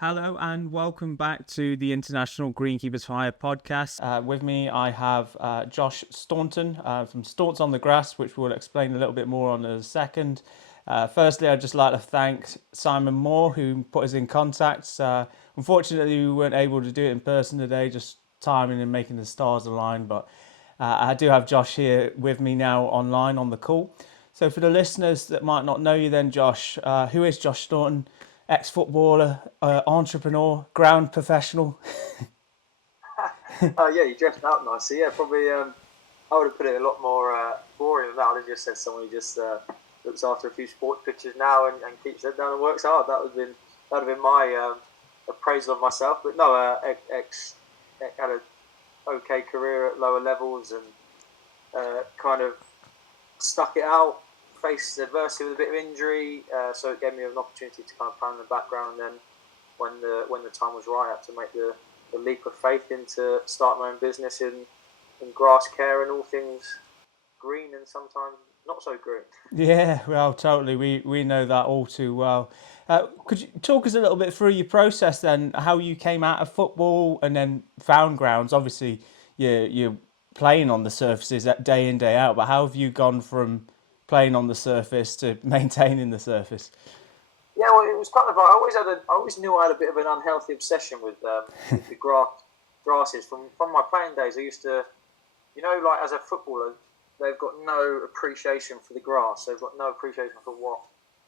Hello and welcome back to the International Greenkeepers Hire podcast. With me, I have Josh Staunton from Staunts on the Grass, which we'll explain a little bit more on in a second. Firstly, I'd just like to thank Simon Moore, who put us in contact. Unfortunately, we weren't able to do it in person today, just timing and making the stars align, but I do have Josh here with me now online on the call. So for the listeners that might not know you then, Josh, who is Josh Staunton? Ex-footballer, entrepreneur, ground professional. Yeah, you dressed out nicely. Yeah, probably. I would have put it a lot more boring than that. I would have just said someone who just looks after a few sports pitches now and keeps their head down and works hard. That would have been my appraisal of myself. But no, had a okay career at lower levels and kind of stuck it out. Faced adversity with a bit of injury, so it gave me an opportunity to kind of plan in the background. And then when the time was right, I had to make the leap of faith into starting my own business in grass care and all things green and sometimes not so green. Yeah, well, totally. We know that all too well. Could you talk us a little bit through your process then, how you came out of football and then found grounds? Obviously, you're playing on the surfaces day in, day out, but how have you gone from playing on the surface to maintaining the surface? Yeah, well, it was kind of. I always knew I had a bit of an unhealthy obsession with the grasses from my playing days. I used to, like as a footballer, they've got no appreciation for the grass. They've got no appreciation for what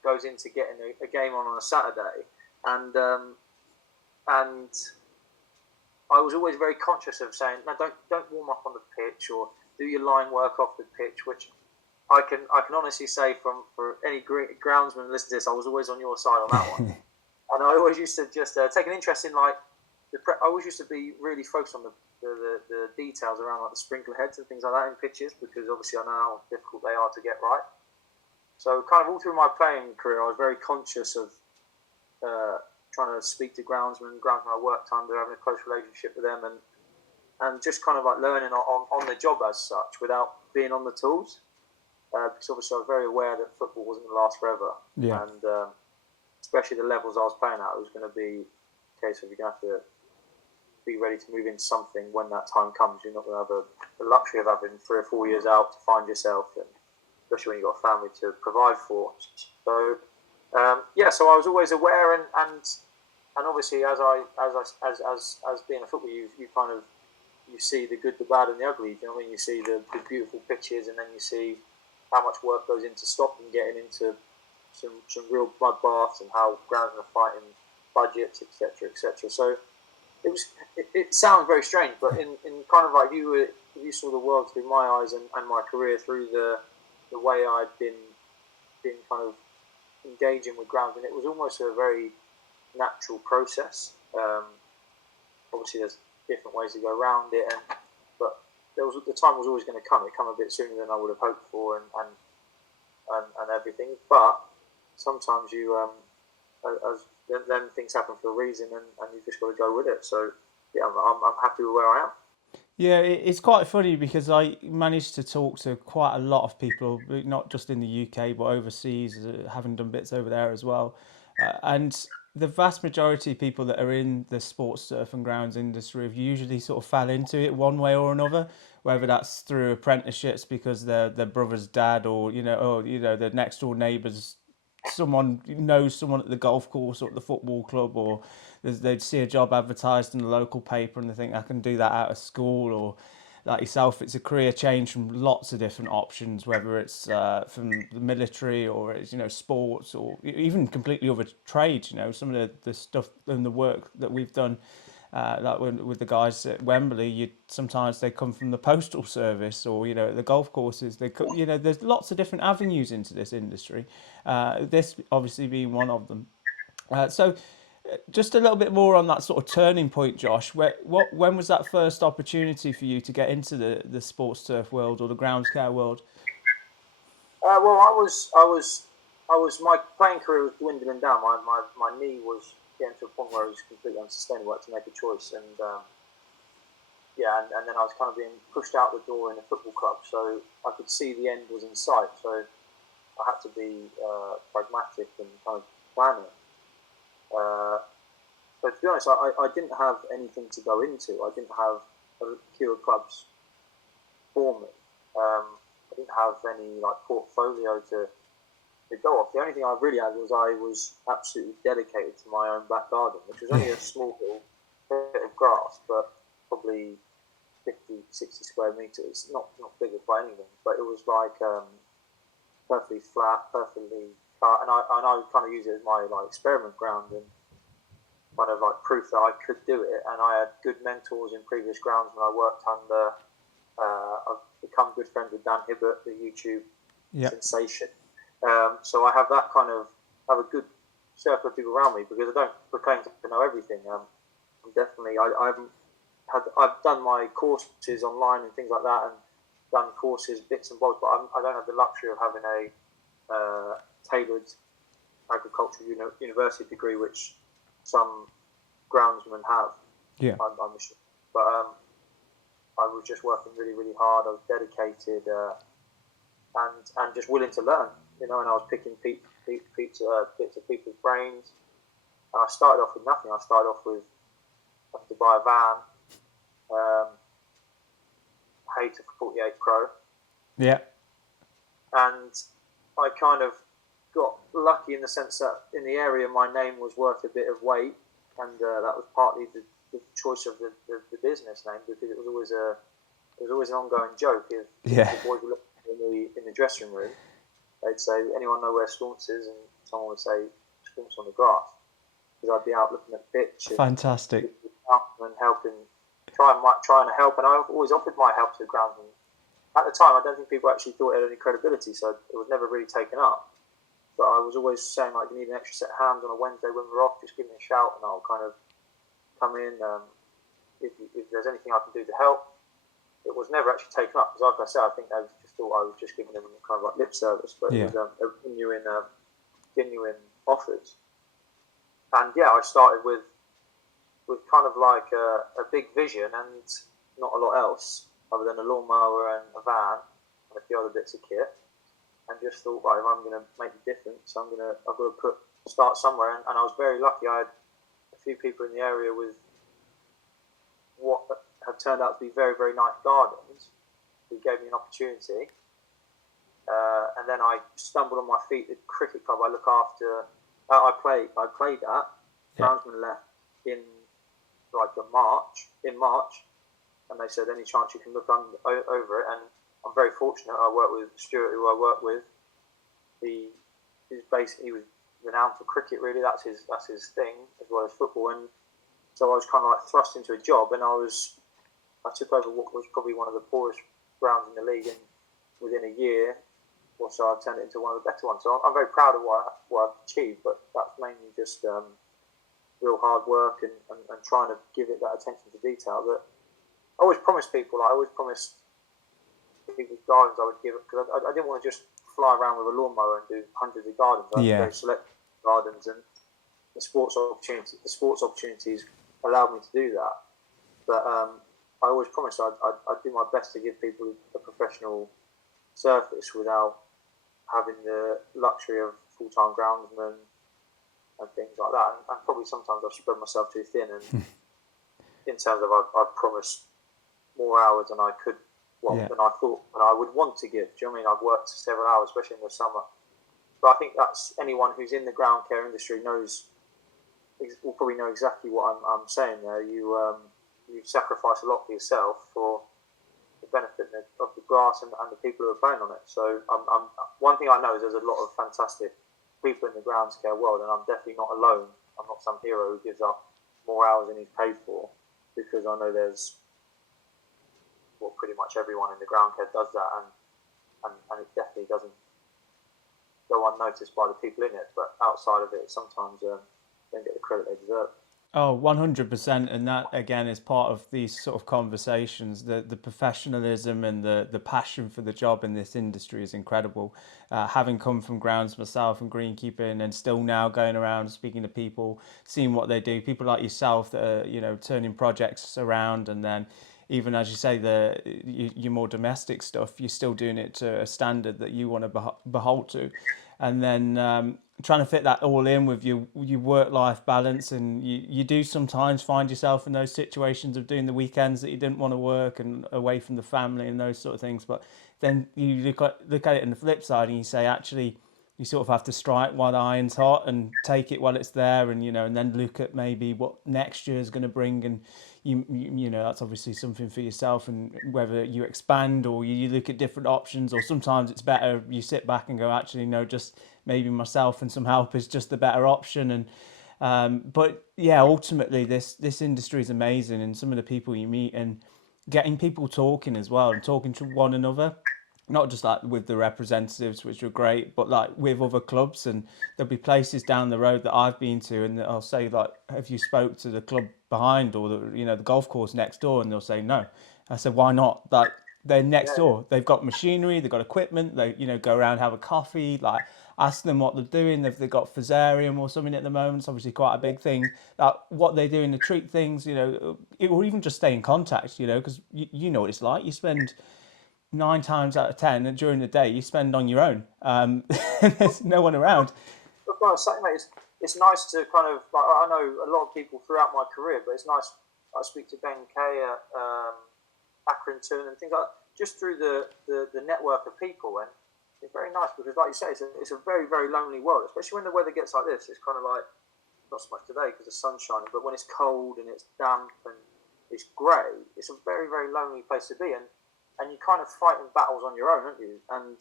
goes into getting a game on a Saturday, and I was always very conscious of saying, no, don't warm up on the pitch or do your line work off the pitch, which I can honestly say for any groundsman listening to this, I was always on your side on that one. And I always used to just take an interest in I always used to be really focused on the details around like the sprinkler heads and things like that in pitches, because obviously I know how difficult they are to get right. So kind of all through my playing career, I was very conscious of trying to speak to groundsmen I worked under, having a close relationship with them, and just kind of like learning on the job as such without being on the tools. Because obviously I was very aware that football wasn't going to last forever. Yeah. And especially the levels I was playing at, it was going to be a case of you're going to have to be ready to move into something when that time comes. You're not going to have the luxury of having 3 or 4 years out to find yourself, and especially when you've got a family to provide for. So so I was always aware, and obviously as being a footballer, you kind of you see the good, the bad, and the ugly. You know what I mean? You see the beautiful pitches, and then you see how much work goes into stopping getting into some real bloodbaths and how grounds are fighting budgets, etc., etc. So it sounds very strange, but in kind of like you saw the world through my eyes and my career through the way I'd been kind of engaging with grounds, and it was almost a very natural process. Obviously, there's different ways to go around it, but the time was always going to come. It come a bit sooner than I would have hoped for, and everything. But sometimes then things happen for a reason, and you've just got to go with it. So yeah, I'm happy with where I am. Yeah, it's quite funny because I managed to talk to quite a lot of people, not just in the UK, but overseas, having done bits over there as well. And the vast majority of people that are in the sports turf and grounds industry have usually sort of fell into it one way or another, whether that's through apprenticeships because their brother's dad, or the next door neighbours, someone knows someone at the golf course or at the football club, or they'd see a job advertised in the local paper and they think I can do that out of school. Or like yourself, it's a career change from lots of different options, whether it's from the military or it's sports or even completely other trades. Some of the stuff and the work that we've done, like with the guys at Wembley, sometimes they come from the postal service, or the golf courses. There's lots of different avenues into this industry. This obviously being one of them. So, just a little bit more on that sort of turning point, Josh. When was that first opportunity for you to get into the sports turf world or the groundscare world? Well, my playing career was dwindling down. My knee was getting to a point where it was completely unsustainable. I had to make a choice, and then I was kind of being pushed out the door in a football club. So I could see the end was in sight. So I had to be pragmatic and kind of plan it. So be honest, I didn't have anything to go into. I didn't have a queue of clubs for me. I didn't have any like portfolio to go off. The only thing I really had was I was absolutely dedicated to my own back garden, which was only a small little bit of grass, but probably 50, 60 square metres. Not bigger by any means, but it was like perfectly flat, perfectly cut, and I would kind of use it as my like experiment ground and kind of like proof that I could do it. And I had good mentors in previous grounds when I worked under. I've become good friends with Dan Hibbert, the YouTube sensation. So I have that kind of have a good circle of people around me because I don't proclaim to know everything. I'm definitely I've done my courses online and things like that, and done courses bits and bobs, but I don't have the luxury of having a tailored agricultural university degree, which some groundsmen have. Yeah. I'm sure. But I was just working really, really hard. I was dedicated and just willing to learn, and I was picking bits of people's brains. And I started off with nothing. I started off with having to buy a van, Hater for 48 Pro. Yeah. And I kind of got lucky in the sense that in the area my name was worth a bit of weight, and that was partly the choice of the business name, because it was always an ongoing joke. If the boys were looking in the dressing room, they'd say, "Anyone know where Staunts is?" And someone would say, "Staunts on the grass," because I'd be out looking at the pitch. Fantastic. And helping, trying to help, and I've always offered my help to the ground. And at the time, I don't think people actually thought it had any credibility, so it was never really taken up. But I was always saying, like, you need an extra set of hands on a Wednesday when we're off, just give me a shout and I'll kind of come in. If there's anything I can do to help. It was never actually taken up, because like I said, I think they just thought I was just giving them kind of like lip service, but it was a genuine offers. And I started with kind of like a big vision and not a lot else other than a lawnmower and a van and a few other bits of kit, and just thought, right, if I'm going to make a difference, I've got to start somewhere. And I was very lucky. I had a few people in the area with what had turned out to be very, very nice gardens who gave me an opportunity. And then I stumbled on my feet. The cricket club I look after, I played at. Groundsman left in March, and they said, any chance you can look over it. And I'm very fortunate. I work with Stuart, who I work with. He was renowned for cricket. Really, that's his thing, as well as football. And so I was kind of like thrust into a job, and I took over what was probably one of the poorest grounds in the league, and within a year or so, I've turned it into one of the better ones. So I'm very proud of what I've achieved, but that's mainly just real hard work and trying to give it that attention to detail that I always promised people. I always promised people's gardens I would give it, because I didn't want to just fly around with a lawnmower and do hundreds of gardens. I had to select gardens, and the sports opportunities allowed me to do that. But I always promised I'd do my best to give people a professional service without having the luxury of full-time groundsmen and things like that. And probably sometimes I've spread myself too thin, and in terms of I've promised more hours than I could, than I thought and I would want to give. Do you know what I mean? I've worked several hours, especially in the summer. But I think that's anyone who's in the ground care industry will probably know exactly what I'm saying there. You sacrifice a lot for yourself for the benefit of the grass and the people who are playing on it. So one thing I know is there's a lot of fantastic people in the groundscare world, and I'm definitely not alone. I'm not some hero who gives up more hours than he's paid for, because I know there's pretty much everyone in the ground care does that, and it definitely doesn't go unnoticed by the people in it. But outside of it, sometimes don't get the credit they deserve. Oh, 100%. And that, again, is part of these sort of conversations. The professionalism and the passion for the job in this industry is incredible. Having come from grounds myself and greenkeeping, and still now going around speaking to people, seeing what they do, people like yourself that are, turning projects around, and then even as you say, your more domestic stuff, you're still doing it to a standard that you want to behold to. And then trying to fit that all in with your work-life balance, and you do sometimes find yourself in those situations of doing the weekends that you didn't want to work and away from the family and those sort of things. But then you look at it in the flip side and you say, actually, you sort of have to strike while the iron's hot and take it while it's there, and and then look at maybe what next year is going to bring, and that's obviously something for yourself, and whether you expand or you look at different options, or sometimes it's better you sit back and go, actually no, just maybe myself and some help is just the better option. And but yeah, ultimately this industry is amazing, and some of the people you meet and getting people talking as well and talking to one another, not just like with the representatives, which were great, but like with other clubs. And there'll be places down the road that I've been to, and I'll say like, have you spoke to the club behind, or the golf course next door? And they'll say no. I said, why not? Like, they're next Yeah, door, they've got machinery, they've got equipment, they go around, have a coffee, like ask them what they're doing, if they've got fusarium or something at the moment. It's obviously quite a big thing, what they're doing to treat things, or even just stay in contact, because you know what it's like. You spend 9 times out of 10 during the day you spend on your own. There's no one around. But like I say, mate, it's nice to kind of like, I know a lot of people throughout my career, but it's nice. I speak to Ben Kay at Accrington and things like that, just through the network of people, and it's very nice because, like you say, it's a very, very lonely world, especially when the weather gets like this. It's kind of like, not so much today because the sun's shining, but when it's cold and it's damp and it's grey, it's a very, very lonely place to be, and you kind of fighting battles on your own, aren't you? And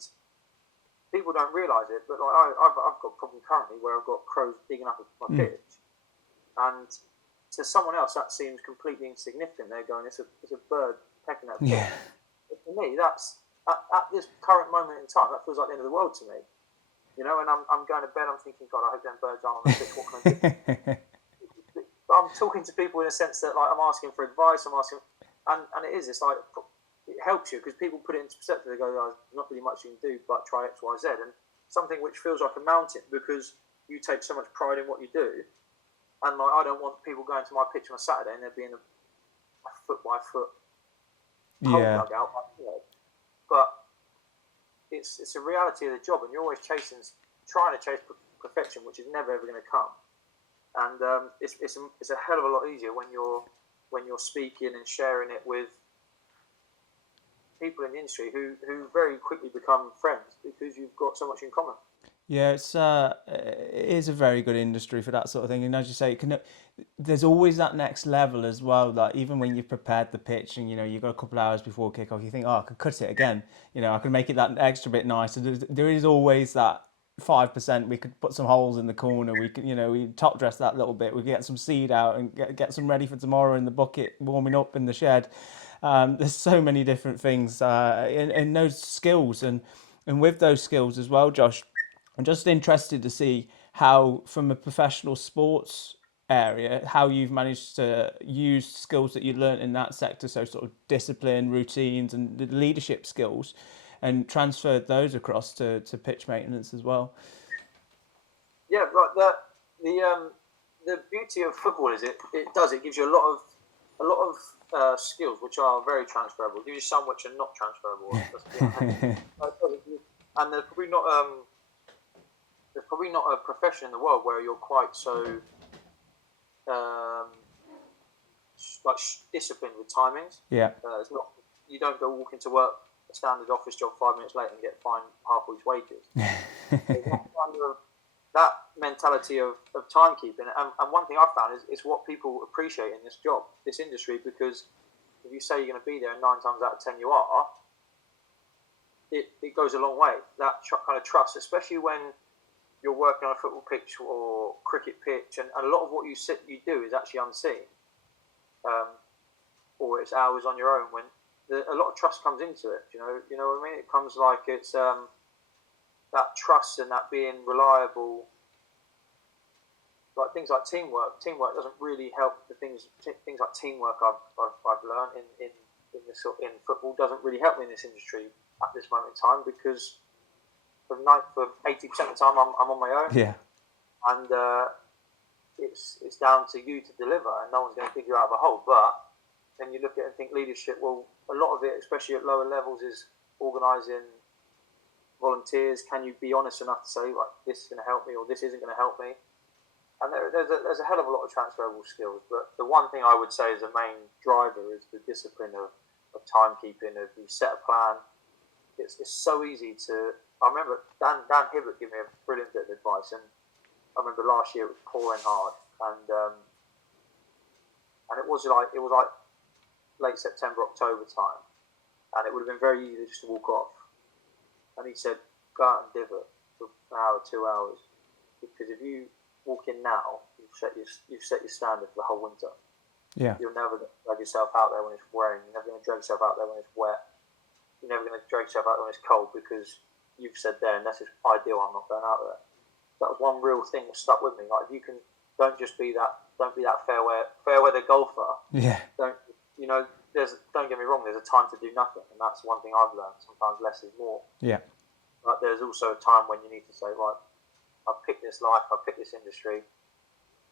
people don't realise it, but like I've got a problem currently where I've got crows digging up my pitch, and to someone else that seems completely insignificant. They're going, it's a bird pecking at a pitch. Yeah. But for me, that's at this current moment in time, that feels like the end of the world to me. And I'm going to bed, I'm thinking, God, I hope them birds aren't on the pitch. What can I do? But I'm talking to people in a sense that, like, I'm asking for advice. I'm asking, and it is. It's like, it helps you because people put it into perspective. They go, oh, there's not really much you can do, but try X, Y, Z, and something which feels like a mountain because you take so much pride in what you do. And like, I don't want people going to my pitch on a Saturday and there being a foot by foot hole dug out. But it's a reality of the job, and you're always trying to chase perfection, which is never ever going to come. And it's a hell of a lot easier when you're speaking and sharing it with people in the industry who very quickly become friends because you've got so much in common. Yeah, it is a very good industry for that sort of thing, and as you say, there's always that next level as well. Like, even when you've prepared the pitch and you've got a couple of hours before kickoff, you think, oh, I could cut it again. I can make it that extra bit nicer. There is always that 5%. We could put some holes in the corner. We could, we top dress that little bit. We could get some seed out and get some ready for tomorrow in the bucket, warming up in the shed. There's so many different things in those skills, and with those skills as well, Josh. I'm just interested to see how, from a professional sports area, how you've managed to use skills that you learned in that sector, so sort of discipline, routines, and the leadership skills, and transferred those across to pitch maintenance as well. Yeah, right. The beauty of football is it gives you a lot of skills which are very transferable. It gives you some which are not transferable. And there's probably not a profession in the world where you're quite so disciplined with timings. Yeah. It's not. You don't go walk into work a standard office job 5 minutes late and get fined half a week's wages. That mentality of timekeeping, and one thing I've found is what people appreciate in this job, this industry, because if you say you're going to be there 9 times out of 10 you are, it goes a long way. That kind of trust, especially when you're working on a football pitch or cricket pitch, and a lot of what you do is actually unseen, or it's hours on your own. When a lot of trust comes into it, you know what I mean. It comes like it's that trust and that being reliable. Like things like teamwork. Teamwork doesn't really help. Things like teamwork I've learned in football doesn't really help me in this industry at this moment in time, because for 80% of the time I'm on my own. Yeah. And it's down to you to deliver, and no one's going to dig you out of a hole. But then you look at it and think leadership. Well, a lot of it, especially at lower levels, is organising volunteers? Can you be honest enough to say, like, this is going to help me or this isn't going to help me? And there's a hell of a lot of transferable skills. But the one thing I would say is the main driver is the discipline of timekeeping, of you set a plan. It's so easy to... I remember Dan Hibbert gave me a brilliant bit of advice, and I remember last year it was pouring hard, and it was like late September, October time, and it would have been very easy just to walk off. And he said, go out and divot for an hour, 2 hours, because if you walk in now, you've set your standard for the whole winter. Yeah. You're never going to drag yourself out there when it's raining. You're never going to drag yourself out there when it's wet. You're never going to drag yourself out there when it's cold, because you've said there, and that's just ideal, I'm not going out there. That was one real thing that stuck with me. Like, if you can, don't be that fair weather golfer. Yeah. Don't get me wrong, there's a time to do nothing, and that's one thing I've learned. Sometimes less is more. Yeah. But there's also a time when you need to say, right, I've picked this life, I've picked this industry,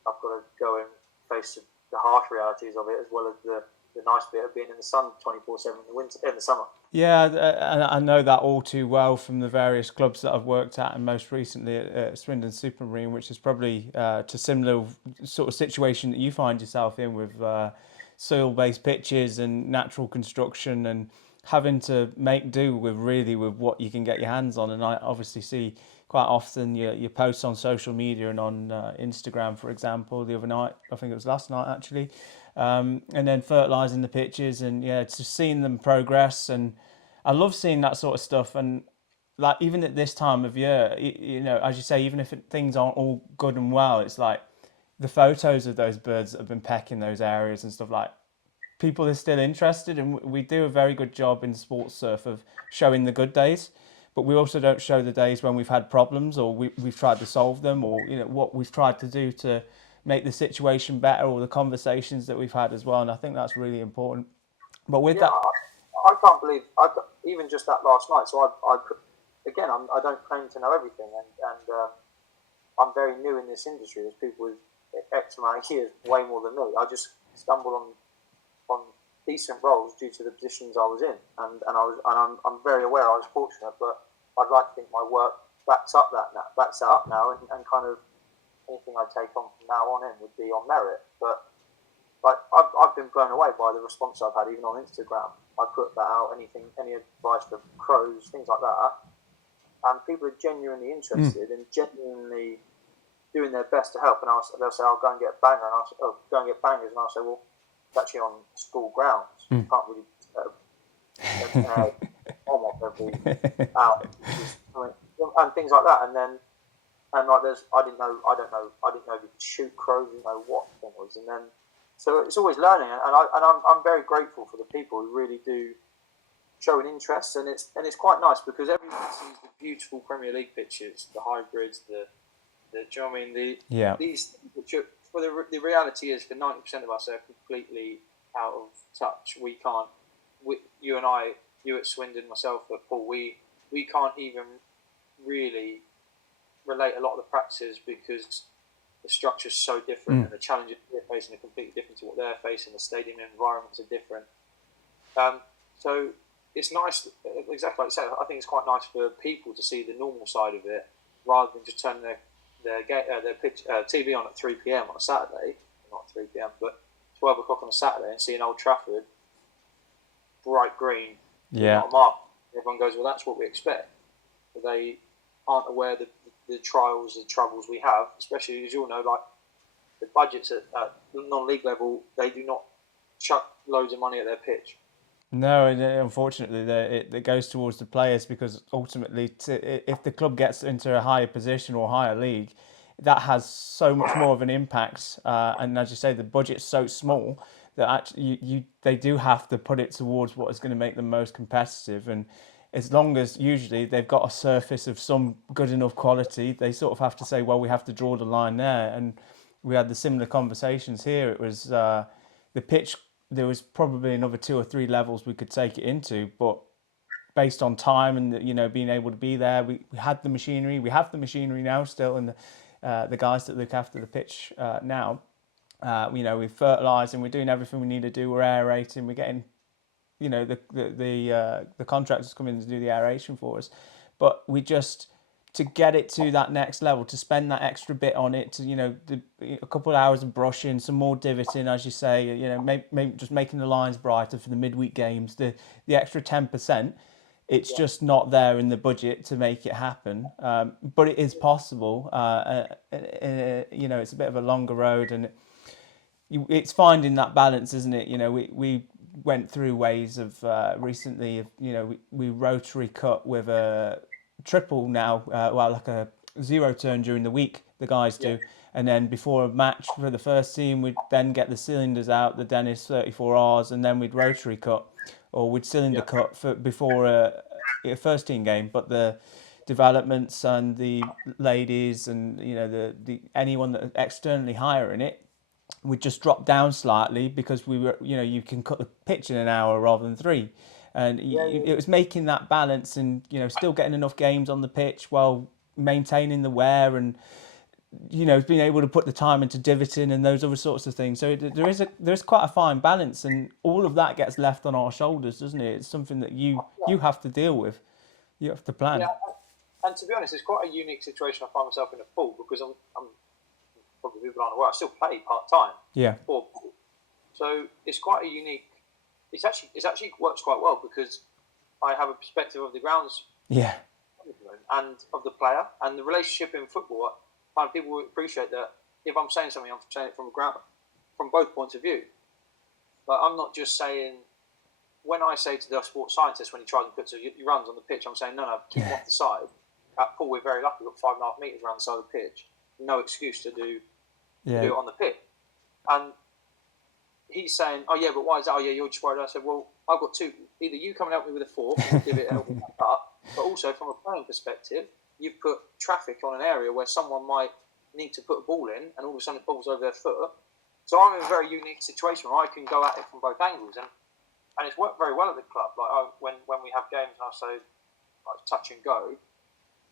I've got to go and face the harsh realities of it, as well as the nice bit of being in the sun 24/7 in the summer. Yeah, and I know that all too well from the various clubs that I've worked at, and most recently at Swindon Supermarine, which is probably to similar sort of situation that you find yourself in with soil-based pitches and natural construction, and having to make do with what you can get your hands on. And I obviously see quite often your posts on social media and on Instagram, for example. The other night, I think it was last night actually, and then fertilising the pitches, and just seeing them progress. And I love seeing that sort of stuff. And like, even at this time of year, as you say, even if things aren't all good and well, it's like the photos of those birds that have been pecking those areas and stuff, like, people are still interested, and we do a very good job in sports surf of showing the good days, but we also don't show the days when we've had problems, or we've tried to solve them, or what we've tried to do to make the situation better, or the conversations that we've had as well. And I think that's really important. But with that, I can't believe even just that last night. So I don't claim to know everything, and I'm very new in this industry. There's people with X amount of years, way more than me. I just stumbled on decent roles due to the positions I was in, and I'm very aware I was fortunate. But I'd like to think my work backs that up now, and kind of anything I take on from now on in would be on merit. But like, I've been blown away by the response I've had, even on Instagram. I put that out, any advice for crows, things like that, and people are genuinely interested and genuinely doing their best to help. And they'll say, "I'll go and get a banger," and I'll say, "Oh, go and get bangers," and I'll say, "Well, it's actually on school grounds. You can't really out," and things like that. And like, I didn't know you could shoot crows. I didn't know what the thing was, and then so it's always learning. And I'm very grateful for the people who really do show an interest, and it's quite nice, because everyone sees the beautiful Premier League pitches, the hybrids, do you know what I mean? These, well, the reality is, for 90% of us, they're completely out of touch. We can't. You and I, you at Swindon, myself at Poole, we can't even really relate a lot of the practices, because the structure's so different, and the challenges we're facing are completely different to what they're facing. The stadium environments are different. So it's nice, exactly like you said. I think it's quite nice for people to see the normal side of it, rather than just turning their TV on at 3 p.m. on a Saturday, not 3 p.m. but 12 o'clock on a Saturday, and seeing Old Trafford bright green, not a mark. Everyone goes, "Well, that's what we expect." But they aren't aware of the trials and troubles we have, especially, as you all know, like the budgets at non-league level, they do not chuck loads of money at their pitch. No, and unfortunately, it goes towards the players, because ultimately, if the club gets into a higher position or higher league, that has so much more of an impact. And as you say, the budget's so small that actually they do have to put it towards what is going to make them most competitive. And as long as usually they've got a surface of some good enough quality, they sort of have to say, well, we have to draw the line there. And we had the similar conversations here. It was the pitch. There was probably another 2 or 3 levels we could take it into, but based on time and being able to be there, we had the machinery. We have the machinery now still, and the guys that look after the pitch now. We're fertilising. We're doing everything we need to do. We're aerating. We're getting, the contractors come in to do the aeration for us. but we just to get it to that next level, to spend that extra bit on it, to a couple of hours of brushing, some more divoting, as you say, maybe just making the lines brighter for the midweek games, the extra 10%. It's just not there in the budget to make it happen, but it is possible. It's a bit of a longer road, and it's finding that balance, isn't it? We went through ways of recently of we rotary cut with a triple now, like a zero turn during the week, the guys do, and then before a match for the first team we'd then get the cylinders out, the Dennis 34Rs, and then we'd rotary cut, or we'd cylinder cut for before a first team game. But the developments and the ladies and the anyone that externally hiring it, we just dropped down slightly because we were, you can cut the pitch in an hour rather than 3. And it was making that balance and, still getting enough games on the pitch while maintaining the wear and, being able to put the time into divoting and those other sorts of things. So there's quite a fine balance, and all of that gets left on our shoulders, doesn't it? It's something that you have to deal with. You have to plan. Yeah, and to be honest, it's quite a unique situation I find myself in at Poole, because I'm probably people aren't aware, I still play part-time. Yeah. For Poole. So it's quite a unique. It's actually works quite well because I have a perspective of the grounds, and of the player, and the relationship in football. I find people appreciate that if I'm saying something, I'm saying it from both points of view. Like, I'm not just saying, when I say to the sports scientist when he tries and puts he runs on the pitch, I'm saying no, keep him off the side. At Poole, we're very lucky. We've got 5.5 metres around the side of the pitch. No excuse to do it on the pitch. And he's saying, oh yeah, but why is that? Oh yeah, you're just worried. I said, well, I've got two. Either you come and help me with a fork, and give it help me back up, but also from a playing perspective, you've put traffic on an area where someone might need to put a ball in, and all of a sudden it falls over their foot. So I'm in a very unique situation where I can go at it from both angles, and it's worked very well at the club. Like when we have games, and I say like touch and go,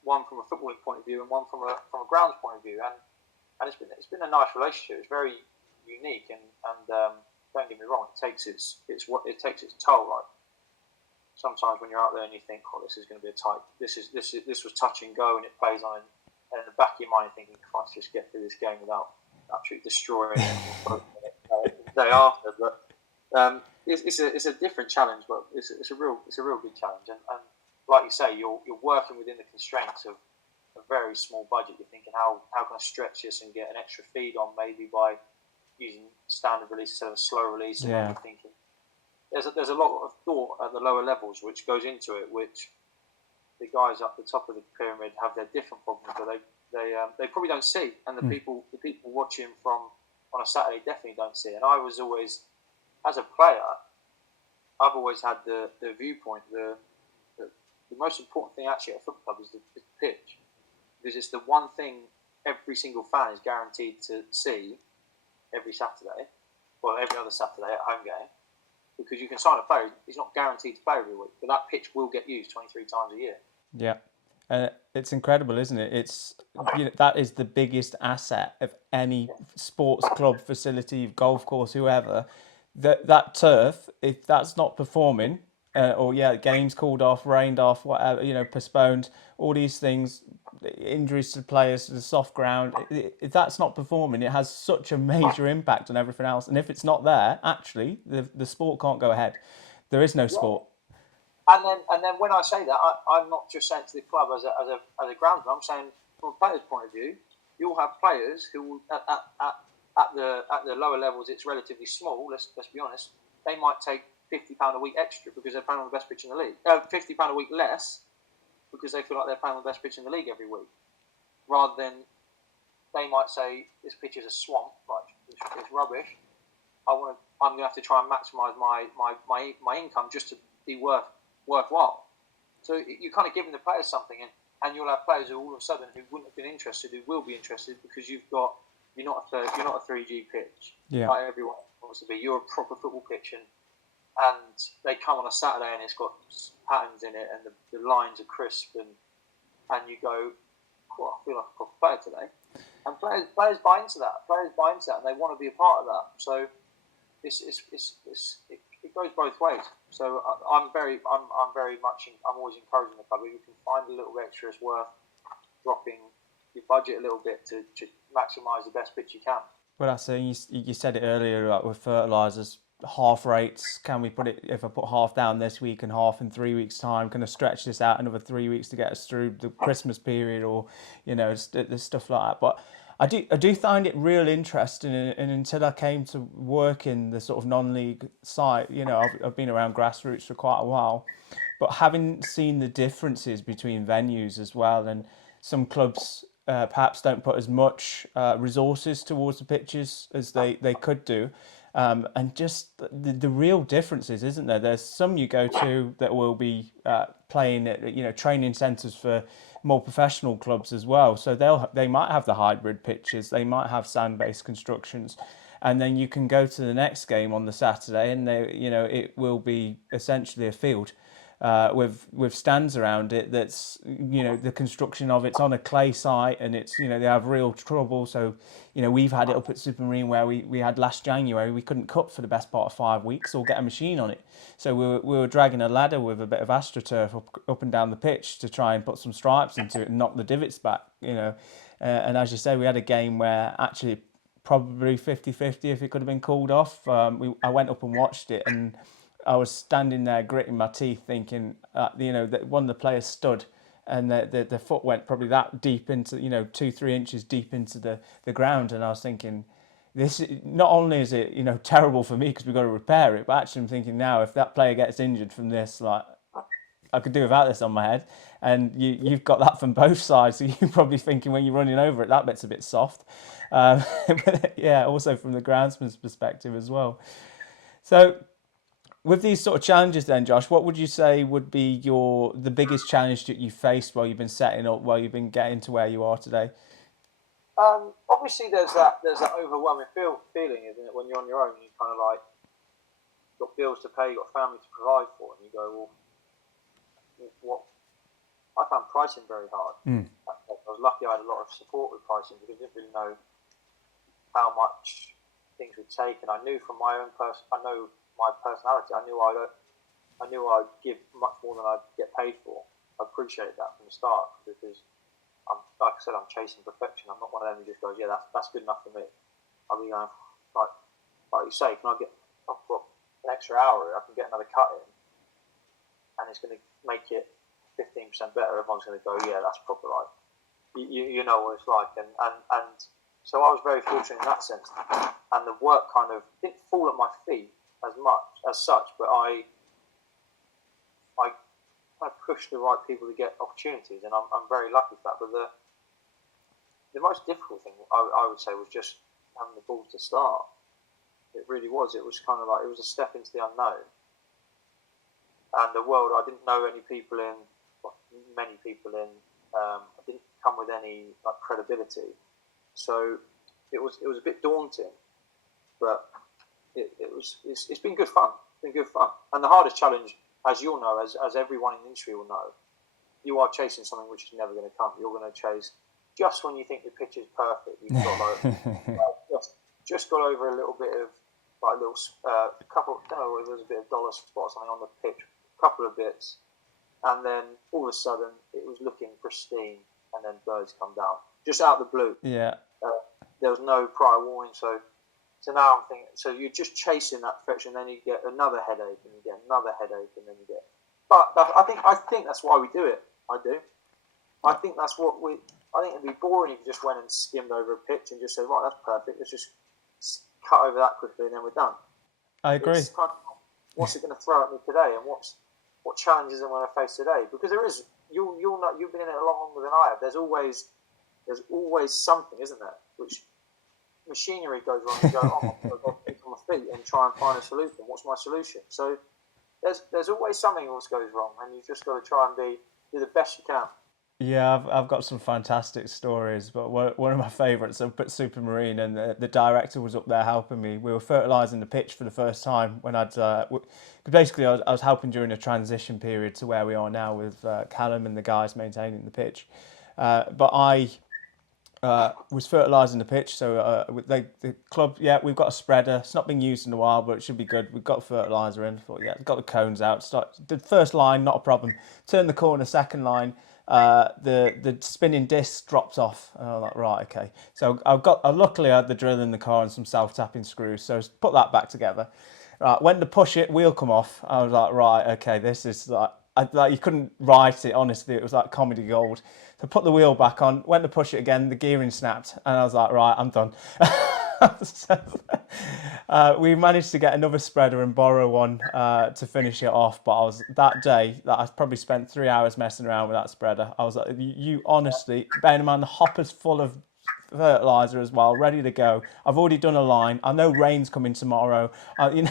one from a footballing point of view and one from a grounds point of view, and it's been a nice relationship. It's very unique, and don't get me wrong, it takes its toll. Like sometimes when you're out there and you think, oh, this is going to be a tight. This was touch and go, and it plays on, and in the back of your mind, you're thinking, Christ, just get through this game without absolutely destroying it the day after. But it's a different challenge, but it's a real good challenge, and like you say, you're working within the constraints of a very small budget. You're thinking, how can I stretch this and get an extra feed on, maybe by using standard release instead of a slow release. And you're thinking there's a lot of thought at the lower levels which goes into it, which the guys up the top of the pyramid have their different problems, but they probably don't see, and the people watching from on a Saturday definitely don't see. And I was always, as a player, I've always had the viewpoint, the most important thing actually at a football club is the pitch, because it's the one thing every single fan is guaranteed to see every Saturday, or every other Saturday at home game, because you can sign a player, he's not guaranteed to play every week, but that pitch will get used 23 times a year. Yeah, it's incredible, isn't it? It's that is the biggest asset of any sports club, facility, golf course, whoever. That turf, if that's not performing, or games called off, rained off, whatever, postponed, all these things, injuries to players to the soft ground, if that's not performing, it has such a major impact on everything else. And if it's not there, actually, the sport can't go ahead. There is no sport. And then when I say that, I'm not just saying to the club as a groundsman. I'm saying from a player's point of view, you'll have players who at the lower levels, it's relatively small. Let's be honest. They might take £50 a week extra because they're playing on the best pitch in the league. £50 a week less because they feel like they're playing on the best pitch in the league every week. Rather than they might say this pitch is a swamp, like it's rubbish. I'm going to have to try and maximise my income just to be worthwhile. So you're kind of giving the players something, and you'll have players who all of a sudden who wouldn't have been interested, who will be interested because you're not a 3G pitch like everyone wants to be. You're a proper football pitch, and they come on a Saturday and it's got patterns in it, and the lines are crisp, and you go, well, I feel like a proper player today. And players buy into that. And they want to be a part of that. So it goes both ways. So I'm very much, I'm always encouraging the club. If you can find a little extra, it's worth dropping your budget a little bit to maximise the best pitch you can. Well, that's it. You said it earlier, like with fertilizers, half rates. Can we put it, if I put half down this week and half in 3 weeks' time, can I stretch this out another 3 weeks to get us through the Christmas period, or there's stuff like that. But I do find it real interesting, and until I came to work in the sort of non-league side, I've been around grassroots for quite a while, but having seen the differences between venues as well, and some clubs perhaps don't put as much resources towards the pitches as they could do. And just the real differences, isn't there? There's some you go to that will be playing at training centres for more professional clubs as well. So they might have the hybrid pitches, they might have sand-based constructions, and then you can go to the next game on the Saturday, and it will be essentially a field with stands around it. That's the construction of it's on a clay site, and it's they have real trouble. So we've had it up at Supermarine where we had last January, we couldn't cut for the best part of 5 weeks or get a machine on it. So we were dragging a ladder with a bit of AstroTurf up and down the pitch to try and put some stripes into it and knock the divots back. And as you say, we had a game where actually probably 50-50 if it could have been called off. I went up and watched it, and I was standing there gritting my teeth thinking, that one of the players stood and the foot went probably that deep into, 2-3 inches deep into the ground. And I was thinking, this, not only is it, terrible for me because we've got to repair it, but actually I'm thinking now, if that player gets injured from this, like, I could do without this on my head. And you've got that from both sides, so you're probably thinking when you're running over it, that bit's a bit soft. But yeah, also from the groundsman's perspective as well. So with these sort of challenges then, Josh, what would you say would be the biggest challenge that you faced while you've been setting up, while you've been getting to where you are today? Obviously, there's that overwhelming feeling, isn't it, when you're on your own and you kind of like got bills to pay, you got family to provide for, and you go, well, what? I found pricing very hard. I was lucky I had a lot of support with pricing because I didn't really know how much things would take, and I knew from my own my personality, I knew I'd give much more than I'd get paid for. I appreciate that from the start because like I said, I'm chasing perfection. I'm not one of them who just goes, yeah, that's good enough for me. I'll be going, like you say, can I get an extra hour? I can get another cut in, and it's going to make it 15% better. Everyone's going to go, yeah, that's proper. Like you know what it's like, and so I was very fortunate in that sense, and the work kind of didn't fall at my feet as much as such, but I pushed the right people to get opportunities, and I'm very lucky for that. But the most difficult thing I would say was just having the balls to start. It really was. It was kind of like it was a step into the unknown, and the world I didn't know many people in. I didn't come with any credibility, so it was a bit daunting, but it's been good fun. It's been good fun, and the hardest challenge, as you'll know, as everyone in the industry will know, you are chasing something which is never going to come. You're going to chase just when you think the pitch is perfect. You've got just got over a little bit of couple. No, there was a bit of dollar spot or something on the pitch, a couple of bits, and then all of a sudden it was looking pristine, and then birds come down just out of the blue. Yeah. There was no prior warning, so now I'm thinking. So you're just chasing that perfection, and then you get another headache, and you get another headache, and then you get. But I think that's why we do it. I do. I think that's what we. I think it'd be boring if you just went and skimmed over a pitch and just said, right, that's perfect. Let's just cut over that quickly, and then we're done. I agree. It's kind of, what's it going to throw at me today, and what challenges am I going to face today? Because there is. You'll know. You've been in it a lot longer than I have. There's always something, isn't there? Which machinery goes wrong. You go, I've got to on my feet and try and find a solution. What's my solution? So there's always something else goes wrong, and you've just got to try and do the best you can. Yeah, I've got some fantastic stories, but one of my favourites, I put Supermarine, and the director was up there helping me. We were fertilising the pitch for the first time when basically I was helping during a transition period to where we are now with Callum and the guys maintaining the pitch. But was fertilising the pitch. So the club, yeah, we've got a spreader. It's not been used in a while, but it should be good. We've got fertiliser in. Thought, yeah, got the cones out. The first line, not a problem. Turn the corner, second line. The spinning disc dropped off. And I was like, right, okay. So luckily I had the drill in the car and some self tapping screws. So put that back together. Right, went to push it, wheel come off. I was like, right, okay, this is like you couldn't write it. Honestly, it was like comedy gold. So put the wheel back on, went to push it again, the gearing snapped, and I was like, right, I'm done. So, we managed to get another spreader and borrow one to finish it off. But I was that day that I probably spent 3 hours messing around with that spreader. I was like, you honestly, bearing in mind the hopper's full of fertilizer as well, ready to go. I've already done a line. I know rain's coming tomorrow. I'm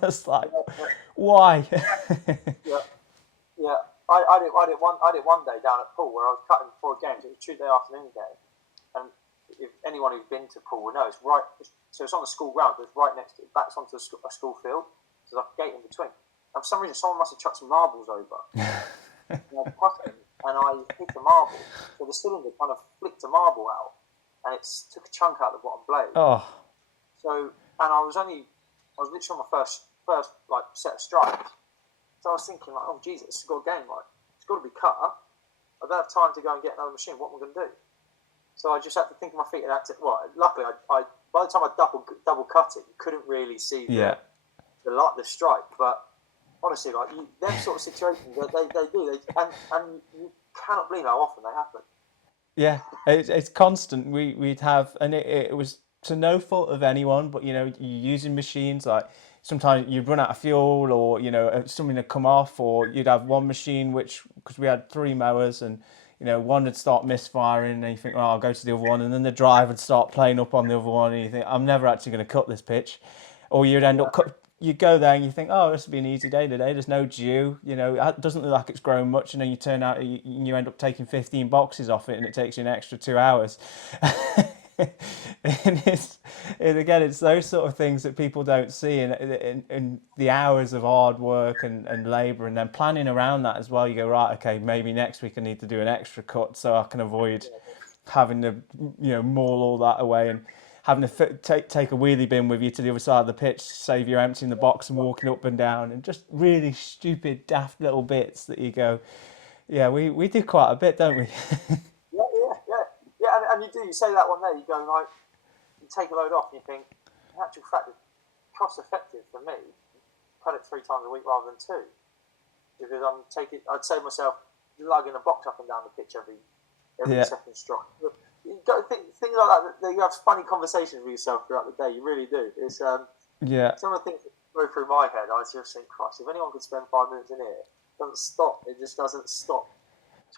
just like, why? Yeah, yeah. I did one day down at Poole where I was cutting before a game. So it was a Tuesday afternoon game, and if anyone who's been to Poole will know, it's right. So it's on the school ground. But it's right next to it. Backs onto a school field. So there's like a gate in between. And for some reason, someone must have chucked some marbles over. And I was cutting, and I hit the marble. So the cylinder kind of flicked a marble out, and it took a chunk out of the bottom blade. Oh, So, and I was literally on my first like set of stripes. So I was thinking like, oh Jesus, it's got a game, like it's got to be cut. I don't have time to go and get another machine. What am I going to do? So I just had to think of my feet and act it. Well, luckily, I by the time I double cut it, you couldn't really see the stripe. But honestly, like them sort of situations, they do, and you cannot believe how often they happen. yeah, it's constant. We'd have, and it was to no fault of anyone, but you're using machines like sometimes you'd run out of fuel, or something would come off, or you'd have one machine because we had three mowers, and one would start misfiring, and you think, oh, I'll go to the other one, and then the drive would start playing up on the other one, and you think, I'm never actually going to cut this pitch, or you'd end up you go there and you think, oh, this will be an easy day today. There's no dew, it doesn't look like it's grown much, and then you turn out you end up taking 15 boxes off it, and it takes you an extra 2 hours. And it's those sort of things that people don't see, and the hours of hard work and labour, and then planning around that as well. You go, right, okay, maybe next week I need to do an extra cut so I can avoid having to maul all that away, and having to take a wheelie bin with you to the other side of the pitch, save you emptying the box and walking up and down, and just really stupid, daft little bits that you go, yeah, we do quite a bit, don't we? Yeah, and you do. You say that one there. You go like, you take a load off, and you think, in actual fact, it's cost effective for me. Cut it 3 times a week rather than 2, because I'd save myself lugging a box up and down the pitch every second strike. You got things like that. You have funny conversations with yourself throughout the day. You really do. It's some of the things that go through my head. I just think, Christ, if anyone could spend 5 minutes in here, it doesn't stop. It just doesn't stop.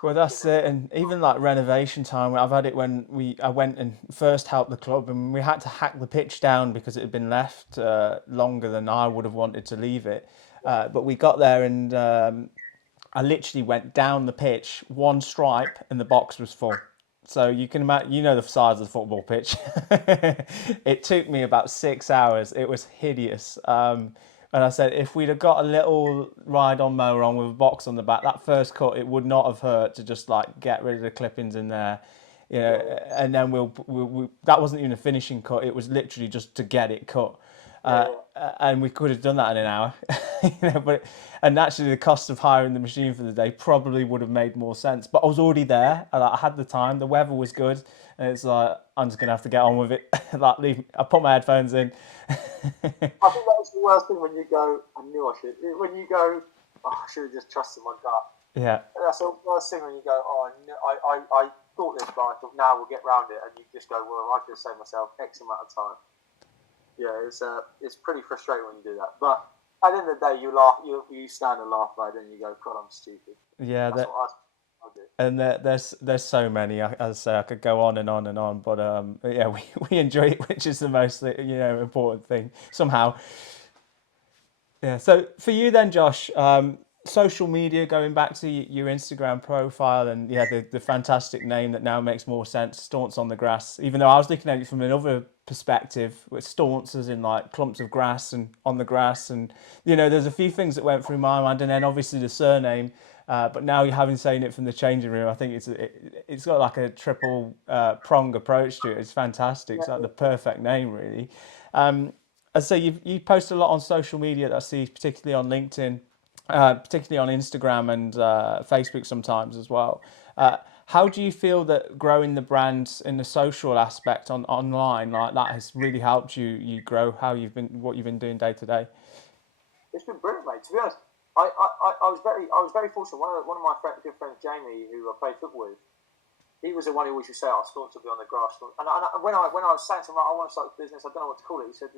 Well, that's it, and even like renovation time, I've had it when I went and first helped the club, and we had to hack the pitch down because it had been left longer than I would have wanted to leave it. But we got there, and I literally went down the pitch, one stripe, and the box was full. So you can imagine, the size of the football pitch. It took me about 6 hours. It was hideous. And I said, if we'd have got a little ride-on mower on with a box on the back, that first cut, it would not have hurt to just like get rid of the clippings in there, and then we that wasn't even a finishing cut. It was literally just to get it cut. And we could have done that in an hour, and actually the cost of hiring the machine for the day probably would have made more sense. But I was already there, and I had the time. The weather was good, and it's like, I'm just gonna have to get on with it. I put my headphones in. I think that's the worst thing when you go, I knew I should. When you go, oh, I should have just trusted my gut. Yeah. That's the worst thing when you go, oh, I thought this, but I thought, now we'll get round it, and you just go, well, I could have saved myself X amount of time. Yeah, it's pretty frustrating when you do that. But at the end of the day, you laugh, you stand and laugh about it, and you go, God, I'm stupid. Yeah, that's what I do. And there's so many. As I say, I could go on and on and on, but yeah, we enjoy it, which is the most important thing somehow. Yeah. So for you then, Josh, social media, going back to your Instagram profile, and yeah, the fantastic name that now makes more sense, Staunts on the grass. Even though I was looking at it from another perspective, with Staunts as in like clumps of grass and on the grass, and there's a few things that went through my mind, and then obviously the surname. But now you having saying it from the changing room, I think it's got like a triple prong approach to it. It's fantastic. It's like the perfect name, really. I say you post a lot on social media that I see, particularly on LinkedIn, particularly on Instagram and Facebook sometimes as well. How do you feel that growing the brand in the social aspect online like that has really helped you grow what you've been doing day to day? It's been brilliant, mate. To be honest, I was very fortunate. One of my good friends, Jamie, who I played football with, he was the one who always used to say, "I thought to be on the grass." And when I was saying to him, I want to start a business, I don't know what to call it. He said,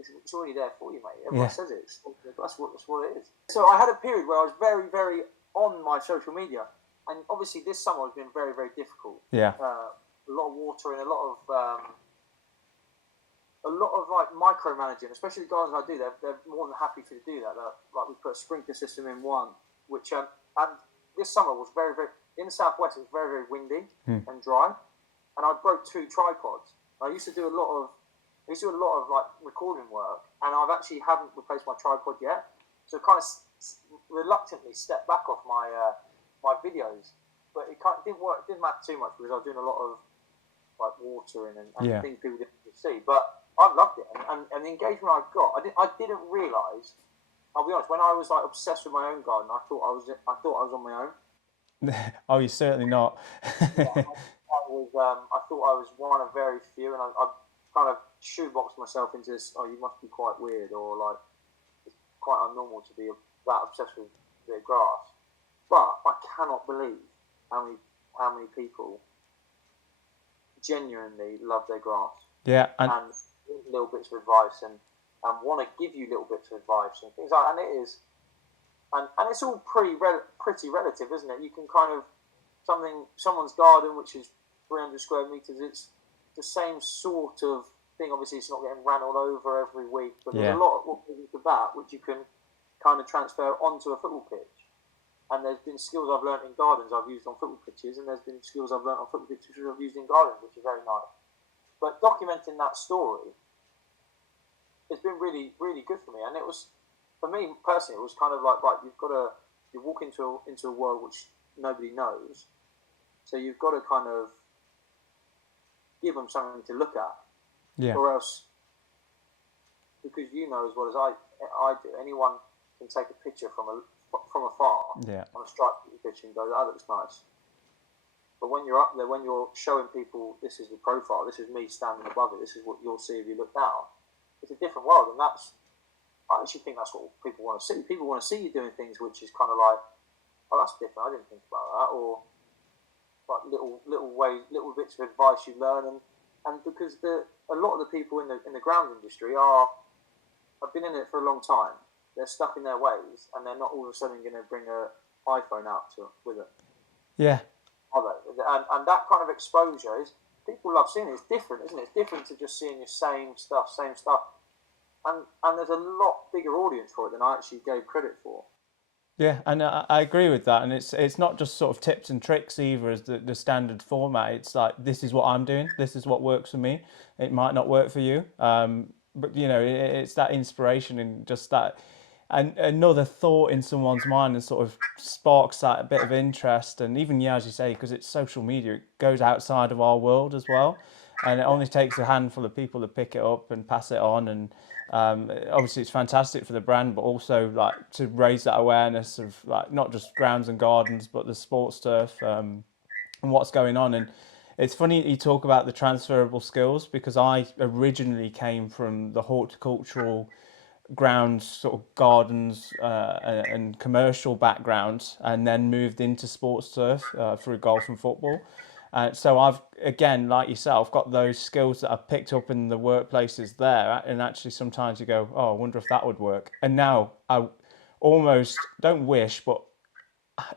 "It's already there for you, mate. Everyone says it. That's what it is." So I had a period where I was very, very on my social media, and obviously this summer has been very, very difficult. Yeah. A lot of watering, a lot of like micromanaging, especially the gardens I do. They're more than happy for you to do that. Like we put a sprinkler system in one, which and this summer was very, very in the southwest. It was very, very windy and dry, and I broke 2 tripods. I used to do a lot of like recording work, and I've actually haven't replaced my tripod yet. So kind of reluctantly stepped back off my videos, but it didn't work. It didn't matter too much because I was doing a lot of like watering and things people didn't see. But I've loved it, and the engagement I've got. I didn't realise. I'll be honest. When I was like obsessed with my own garden, I thought I was on my own. Oh, you're certainly not. I thought I was one of very few, and I kind of shoeboxed myself into this. Oh, you must be quite weird, or like it's quite abnormal to be that obsessed with a bit of grass. But I cannot believe how many people genuinely love their grass. Yeah, and little bits of advice and want to give you little bits of advice and things like that. And it is, and it's all pretty relative, isn't it? You can kind of someone's garden, which is 300 square meters, it's the same sort of thing. Obviously, it's not getting ran all over every week, but there's a lot of what goes into that which you can kind of transfer onto a football pitch. And there's been skills I've learned in gardens I've used on football pitches, and there's been skills I've learned on football pitches which I've used in gardens, which is very nice. But documenting that story has been really, really good for me. And it was, for me personally, it was kind of like, right, you walk into a world which nobody knows. So you've got to kind of give them something to look at. Yeah. Or else, because you know as well as I do, anyone can take a picture from afar on a striped pitch and go, that looks nice. But when you're up there, when you're showing people, this is the profile, this is me standing above it, this is what you'll see if you look down, it's a different world. And I actually think that's what people want to see. People want to see you doing things which is kind of like, oh, that's different, I didn't think about that. Or like little ways, little bits of advice you learn. And because a lot of the people in the ground industry have been in it for a long time. They're stuck in their ways, and they're not all of a sudden going to bring an iPhone out with them. Yeah. And that kind of exposure is, people love seeing it. It's different, isn't it? It's different to just seeing your same stuff. And there's a lot bigger audience for it than I actually gave credit for. Yeah, and I agree with that. And it's not just sort of tips and tricks either as the standard format. It's like, this is what I'm doing. This is what works for me. It might not work for you. But, it's that inspiration and just that, and another thought in someone's mind and sort of sparks that a bit of interest. And even, as you say, because it's social media, it goes outside of our world as well. And it only takes a handful of people to pick it up and pass it on. And obviously it's fantastic for the brand, but also like to raise that awareness of like not just grounds and gardens, but the sports turf and what's going on. And it's funny you talk about the transferable skills, because I originally came from the horticultural grounds, sort of gardens and commercial background, and then moved into sports turf through golf and football. So I've, again, like yourself, got those skills that I've picked up in the workplaces there. And actually sometimes you go, oh, I wonder if that would work. And now I almost don't wish, but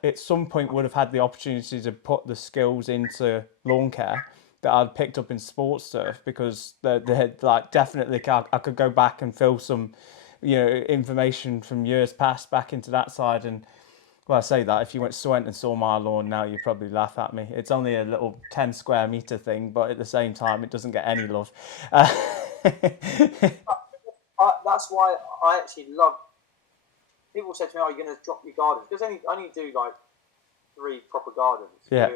at some point would have had the opportunity to put the skills into lawn care that I'd picked up in sports turf, because they had like definitely I could go back and fill some information from years past back into that side. And well, I say that if you went and saw my lawn now, you'd probably laugh at me. It's only a little 10 square meter thing, but at the same time, it doesn't get any love. That's why I actually love. People say to me, "Are you going to drop your gardens?" Because I only do like 3 proper gardens, really.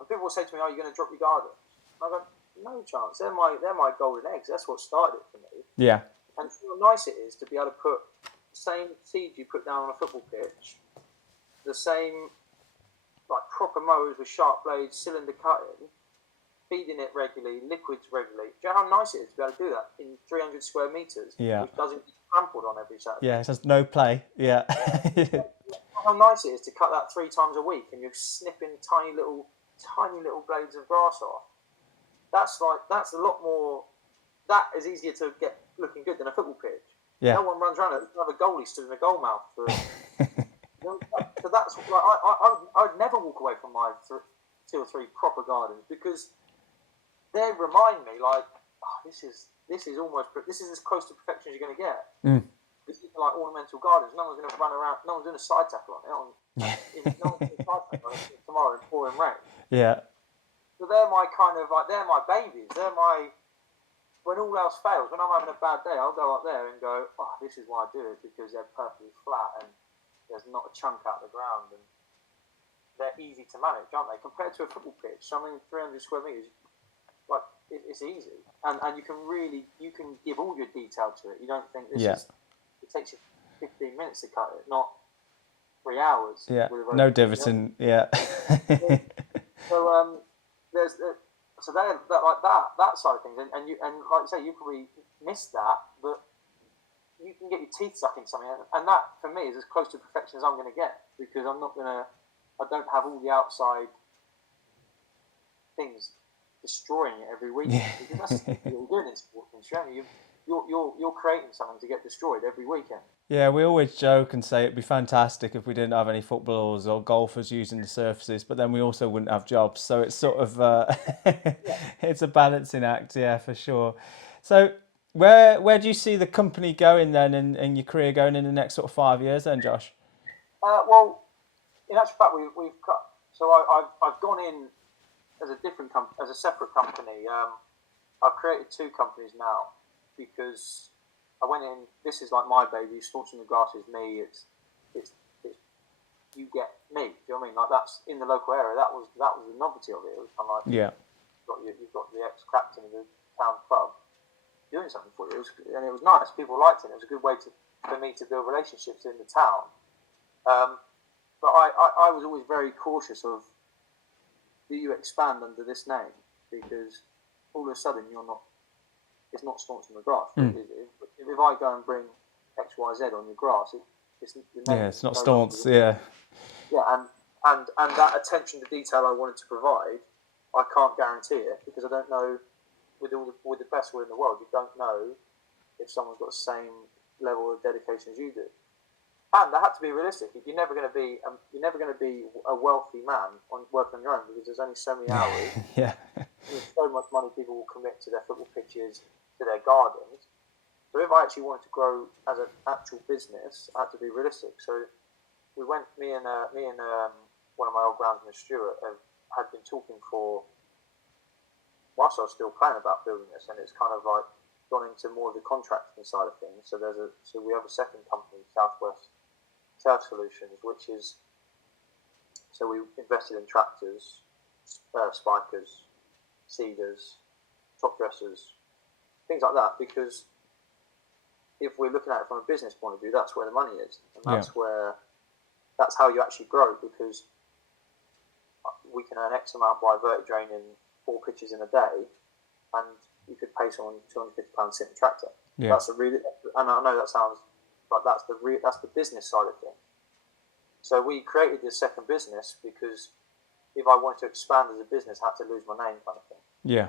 And people will say to me, "Are you going to drop your gardens?" And I go, "No chance. They're my golden eggs. That's what started it for me." Yeah. And see how nice it is to be able to put the same seed you put down on a football pitch, the same like proper mowers with sharp blades, cylinder cutting, feeding it regularly, liquids regularly. Do you know how nice it is to be able to do that in 300 square meters, which doesn't get trampled on every Saturday? Yeah, it has no play. Yeah. How nice it is to cut that 3 times a week, and you're snipping tiny little blades of grass off. That's a lot more. That is easier to get looking good than a football pitch. Yeah. No one runs around it. You have a goalie stood in a goal mouth for. So that's like I would never walk away from my 2 or 3 proper gardens, because they remind me like, this is as close to perfection as you're going to get. It's like ornamental gardens. No one's going to run around. No one's doing a side tackle on it. No one's doing a side tackle on it tomorrow in pouring rain. Yeah. So they're my they're my babies. They're my. When all else fails, when I'm having a bad day, I'll go up there and go, this is why I do it, because they're perfectly flat and there's not a chunk out of the ground, and they're easy to manage, aren't they? Compared to a football pitch, 300 square meters, like it's easy, and you can give all your detail to it. You don't think it takes you 15 minutes to cut it, not 3 hours. Yeah, no divoting. Yeah. So so they're like that side of things, and like you say, you probably missed that, but you can get your teeth stuck in something, and that for me is as close to perfection as I'm going to get, because I don't have all the outside things destroying it every week. Because that's what you're doing in sports industry. You're creating something to get destroyed every weekend. Yeah, we always joke and say it'd be fantastic if we didn't have any footballers or golfers using the surfaces, but then we also wouldn't have jobs. So it's sort of it's a balancing act, yeah, for sure. So where do you see the company going then, and your career going in the next sort of 5 years then, Josh? Well, in actual fact, we've got. So I've gone in as a separate company. I've created 2 companies now, because I went in. This is like my baby. Staunts in the grass is me. It's you get me. Do you know what I mean? Like, that's in the local area. That was the novelty of it. It was kind of like, you've got the ex-captain of the town club doing something for you, and it was nice. People liked it. It was a good way for me to build relationships in the town. But I was always very cautious of, do you expand under this name? Because all of a sudden it's not Staunts in the grass. If I go and bring X, Y, Z on your grass, it's not Staunts. Yeah, and that attention to detail I wanted to provide, I can't guarantee it, because I don't know. With the best will in the world, you don't know if someone's got the same level of dedication as you do. And I had to be realistic. You're never going to be a wealthy man working on your own, because there's only so many hours. There's so much money people will commit to their football pitches, to their gardens. So if I actually wanted to grow as an actual business, I had to be realistic. So we went. Me and one of my old groundsmen, Stuart, had been talking for, whilst I was still playing, about building this, and it's kind of like gone into more of the contracting side of things. So we have a second company, Southwest Turf Solutions, which is, so we invested in tractors, spikers, seeders, top dressers, things like that, because if we're looking at it from a business point of view, that's where the money is, and that's how you actually grow, because we can earn X amount by vertidraining 4 pitches in a day, and you could pay someone £250 sitting tractor. That's and I know that sounds like that's the business side of things. So we created this second business because if I wanted to expand as a business, I had to lose my name, kind of thing. Yeah.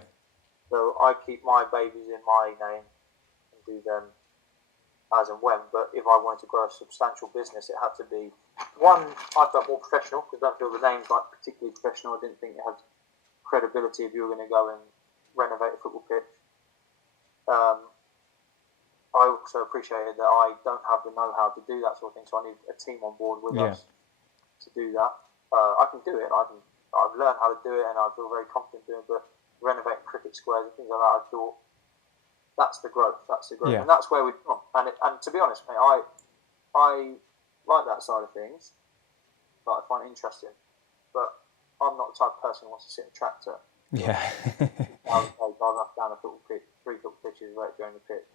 So I keep my babies in my name and do them as and when. But if I wanted to grow a substantial business, it had to be, one, I felt more professional, because I don't feel the name's like particularly professional. I didn't think it had credibility if you were going to go and renovate a football pitch. I also appreciated that I don't have the know-how to do that sort of thing, so I need a team on board with Yeah. us to do that. I can do it. I've learned how to do it, and I feel very confident doing it. But renovating cricket squares and things like that, I thought that's the growth. That's the growth, Yeah. and that's where we've gone. And to be honest, mate, I like that side of things, but I find it interesting. But I'm not the type of person who wants to sit in a tractor. Yeah. Driving up down a football pitch, 3 foot pitches right during the pitch.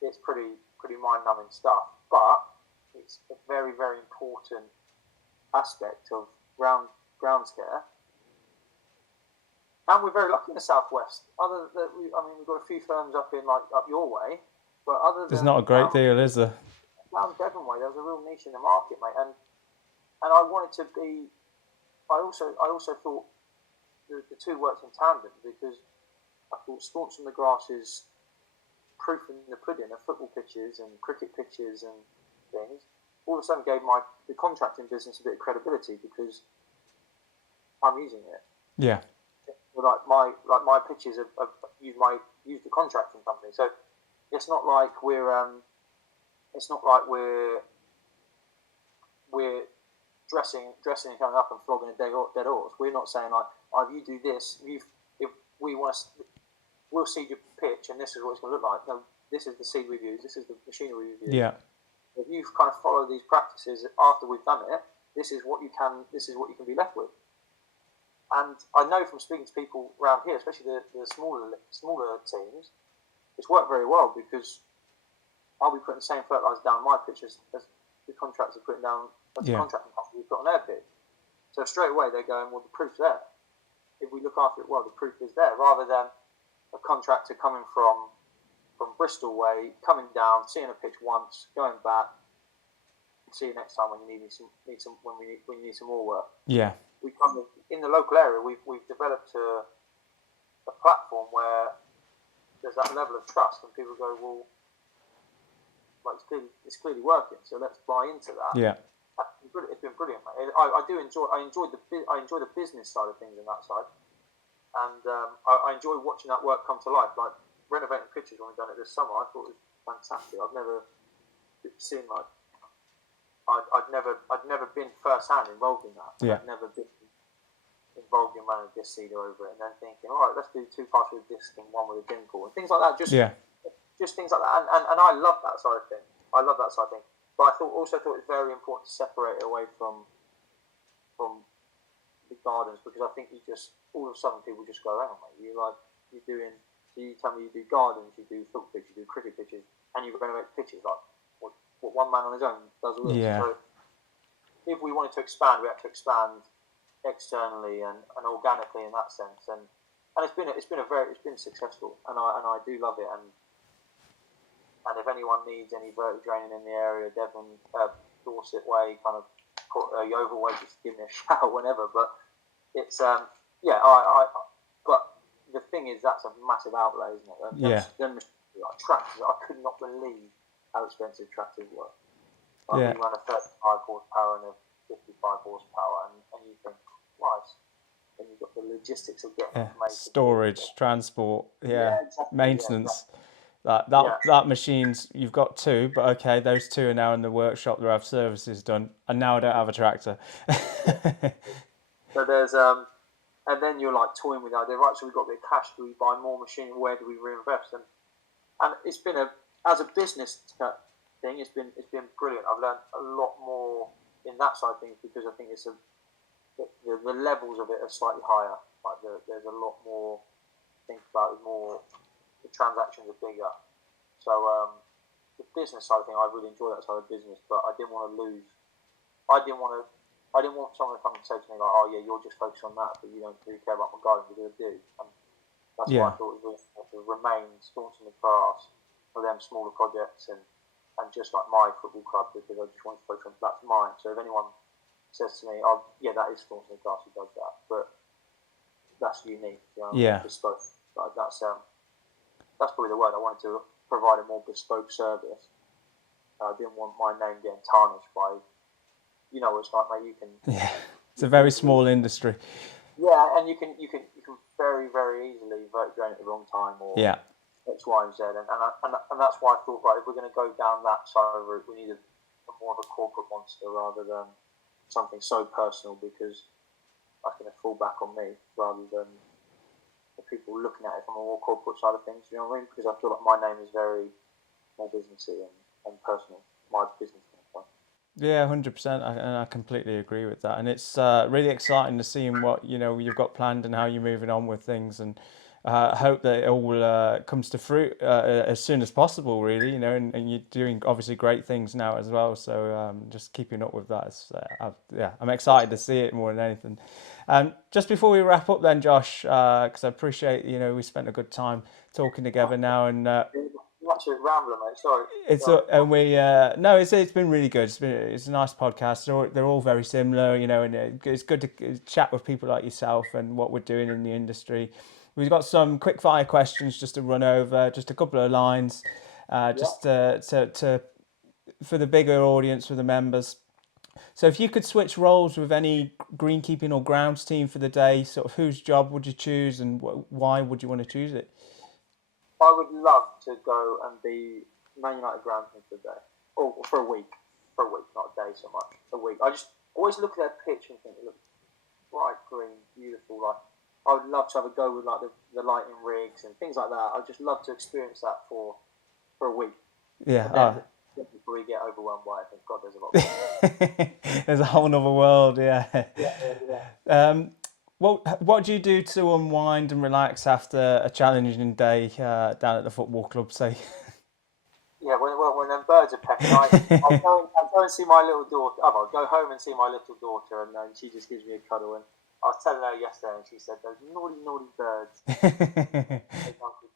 It's pretty mind-numbing stuff, but it's a very, very important aspect of groundscare. And we're very lucky in the southwest. We've got a few firms up your way, but other than There's not a great deal, is there? down Devon way, there's a real niche in the market, mate. And I wanted to be. I also thought the two worked in tandem, because I thought Staunts on the grass is proof in the pudding of football pitches and cricket pitches and things. All of a sudden gave the contracting business a bit of credibility, because I'm using it. Yeah. Like my pitches have used the contracting company, so it's not like we're dressing and coming up and flogging a dead horse. We're not saying like, oh, if you do this, if we want to, we'll seed your pitch and this is what it's going to look like. No, this is the seed we've used. This is the machinery we've used. Yeah. If you kind of follow these practices after we've done it, this is what you can be left with. And I know from speaking to people around here, especially the smaller teams, it's worked very well, because I'll be putting the same fertilizer down my pitch as the contractors are putting down, as the contracting company we've got on their pitch. So straight away they're going, well, the proof's there. If we look after it well, the proof is there, rather than a contractor coming from Bristol way, coming down, seeing a pitch once, going back, see you next time when you need some more work. Yeah. We kind of, in the local area, we've developed a platform where there's that level of trust, and people go, well, like it's clearly working, so let's buy into that. Yeah. It's been brilliant, mate. I enjoy the business side of things in that side, and I enjoy watching that work come to life. Like renovating pitches when we've done it this summer, I thought it was fantastic. I've never seen like. I'd never been first hand involved in that. Yeah. I'd never been involved in running a disc seeder over it and then thinking, all right, let's do 2 parts with a disc and 1 with a dimple and things like that. Just things like that. And I love that side of things. But I also thought it was very important to separate it away from the gardens, because I think all of a sudden people just go, hang on, mate, you tell me you do gardens, you do football pitches, you do cricket pitches, and you renovate pitches. Like, what one man on his own does all this. Yeah. So if we wanted to expand, we had to expand externally and organically in that sense. And it's been successful, and I do love it. And if anyone needs any vertic draining in the area, Devon, Dorset way, kind of Yeovil way, just give me a shout whenever. But it's but the thing is, that's a massive outlay, isn't it? Yeah. Then tractors, I could not believe how expensive tractors were. We run a 35 horsepower and a 55 horsepower, and you think, Christ. And you've got the logistics of getting information. Storage, transport, exactly. maintenance. Yeah, That machine's, you've got 2, but okay, those 2 are now in the workshop. They have services done, and now I don't have a tractor. So there's and then you're like toying with the idea, right? So we've got a bit of cash. Do we buy more machinery? Where do we reinvest? And it's been as a business thing, it's been brilliant. I've learned a lot more in that side of things, because I think the levels of it are slightly higher. Like there's a lot more to think about. The transactions are bigger. So the business side of thing, I really enjoy that side of business, but I didn't want to lose. I didn't want someone to come and say to me like, "Oh yeah, you're just focused on that, but you don't really care about my garden." Because I do. And that's why I thought it was really important to remain Staunts in the grass for them smaller projects and just like my football club, because I just want to focus on that's mine. So if anyone says to me, "Oh yeah, that is Staunts in the grass who does that," but that's unique. Bespoke. Like that's probably the word. I wanted to provide a more bespoke service. I didn't want my name getting tarnished by, what it's like, mate. You can. Yeah, it's a very small industry. Yeah, and you can very, very easily vertic drain at the wrong time, or X, Y, and Z, and that's why I thought, right, if we're going to go down that side of the route, we need a more of a corporate monster rather than something so personal, because that's going to fall back on me rather than the people looking at it from a more corporate side of things. You know what I mean? Because I feel like my name is very more businessy and personal. My business standpoint. Yeah, 100%. And I completely agree with that. And it's really exciting to see what you've got planned and how you're moving on with things. And I hope that it all comes to fruit as soon as possible. Really, and you're doing obviously great things now as well. So just keeping up with that. I'm excited to see it more than anything. Just before we wrap up, then, Josh, because I appreciate we spent a good time talking together now, and You're actually rambling, mate. Sorry. it's Sorry. and we no, it's been really good. It's a nice podcast. They're all very similar, and it's good to chat with people like yourself and what we're doing in the industry. We've got some quick fire questions just to run over, just a couple of lines, just to for the bigger audience, for the members. So if you could switch roles with any greenkeeping or grounds team for the day, sort of whose job would you choose, and why would you want to choose it? I would love to go and be Man United groundsman for a day, or for a week. For a week, not a day so much. A week. I just always look at their pitch and think it looks bright green, beautiful. Like, I would love to have a go with like the lighting rigs and things like that. I'd just love to experience that for a week. Yeah. Before we get overwhelmed by it, I think, God, there's a lot more. There's a whole other world, yeah. Yeah. What do you do to unwind and relax after a challenging day down at the football club, say? Yeah, when them birds are pecking, I'll go and see my little daughter. I'll go home and see my little daughter, and then she just gives me a cuddle. And I was telling her yesterday, and she said, "Those naughty, naughty birds."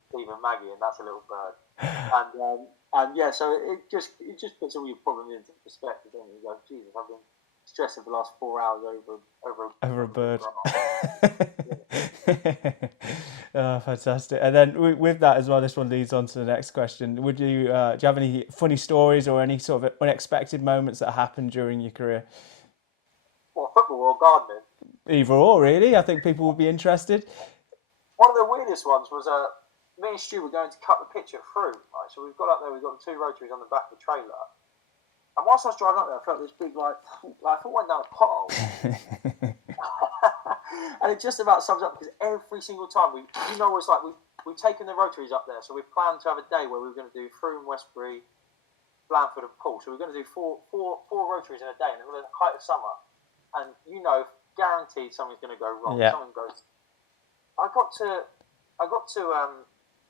Steve and Maggie, and that's a little bird. And yeah, so it just puts all your problems into perspective. Don't you? You go, Jesus, I've been stressing for the last 4 hours over a bird. Oh, fantastic! And then with that as well, this one leads on to the next question. Would you do you have any funny stories or any sort of unexpected moments that happened during your career? What, football or gardening? Either or, really. I think people would be interested. One of the weirdest ones was me and Stu were going to cut the pitch at through. Right? So we've got up there, we've got the 2 rotaries on the back of the trailer. And whilst I was driving up there, I felt this big, like I thought I went down a pothole. And it just about sums up, because every single time it's like we've taken the rotaries up there, so we've planned to have a day where we were going to do Frome, Westbury, Blandford and Poole. So we're going to do four rotaries in a day, and it was the height of summer. And guaranteed something's going to go wrong. Yeah. Something goes. I got to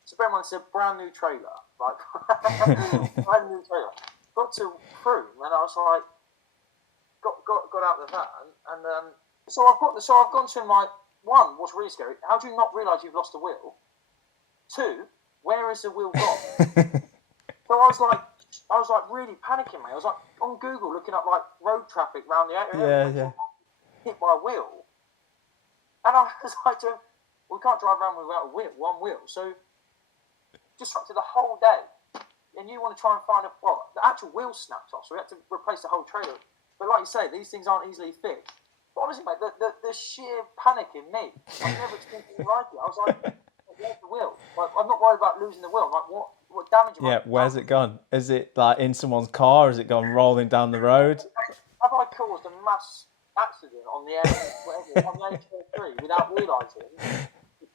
so bear in mind, it's a brand new trailer, like brand new trailer. Got to Frome, and I was like, got out of the van, and so I've gone to him like, one, what's really scary? How do you not realise you've lost the wheel? 2, where is the wheel gone? So I was like really panicking, mate. I was like on Google looking up like road traffic around the area. Yeah. Hit by a wheel, and I was like to him, we can't drive around without one wheel. So disrupted the whole day. And you want to try and find the actual wheel snapped off, so we had to replace the whole trailer. But like you say, these things aren't easily fixed. But honestly, mate, the sheer panic in me, I've never experienced anything like it. I was like, where's the wheel? Like, I'm not worried about losing the wheel. I'm like, what damage am I? Yeah, where's it gone? Is it like in someone's car? Has it gone rolling down the road? Have I caused a mass accident on the A23 without realising?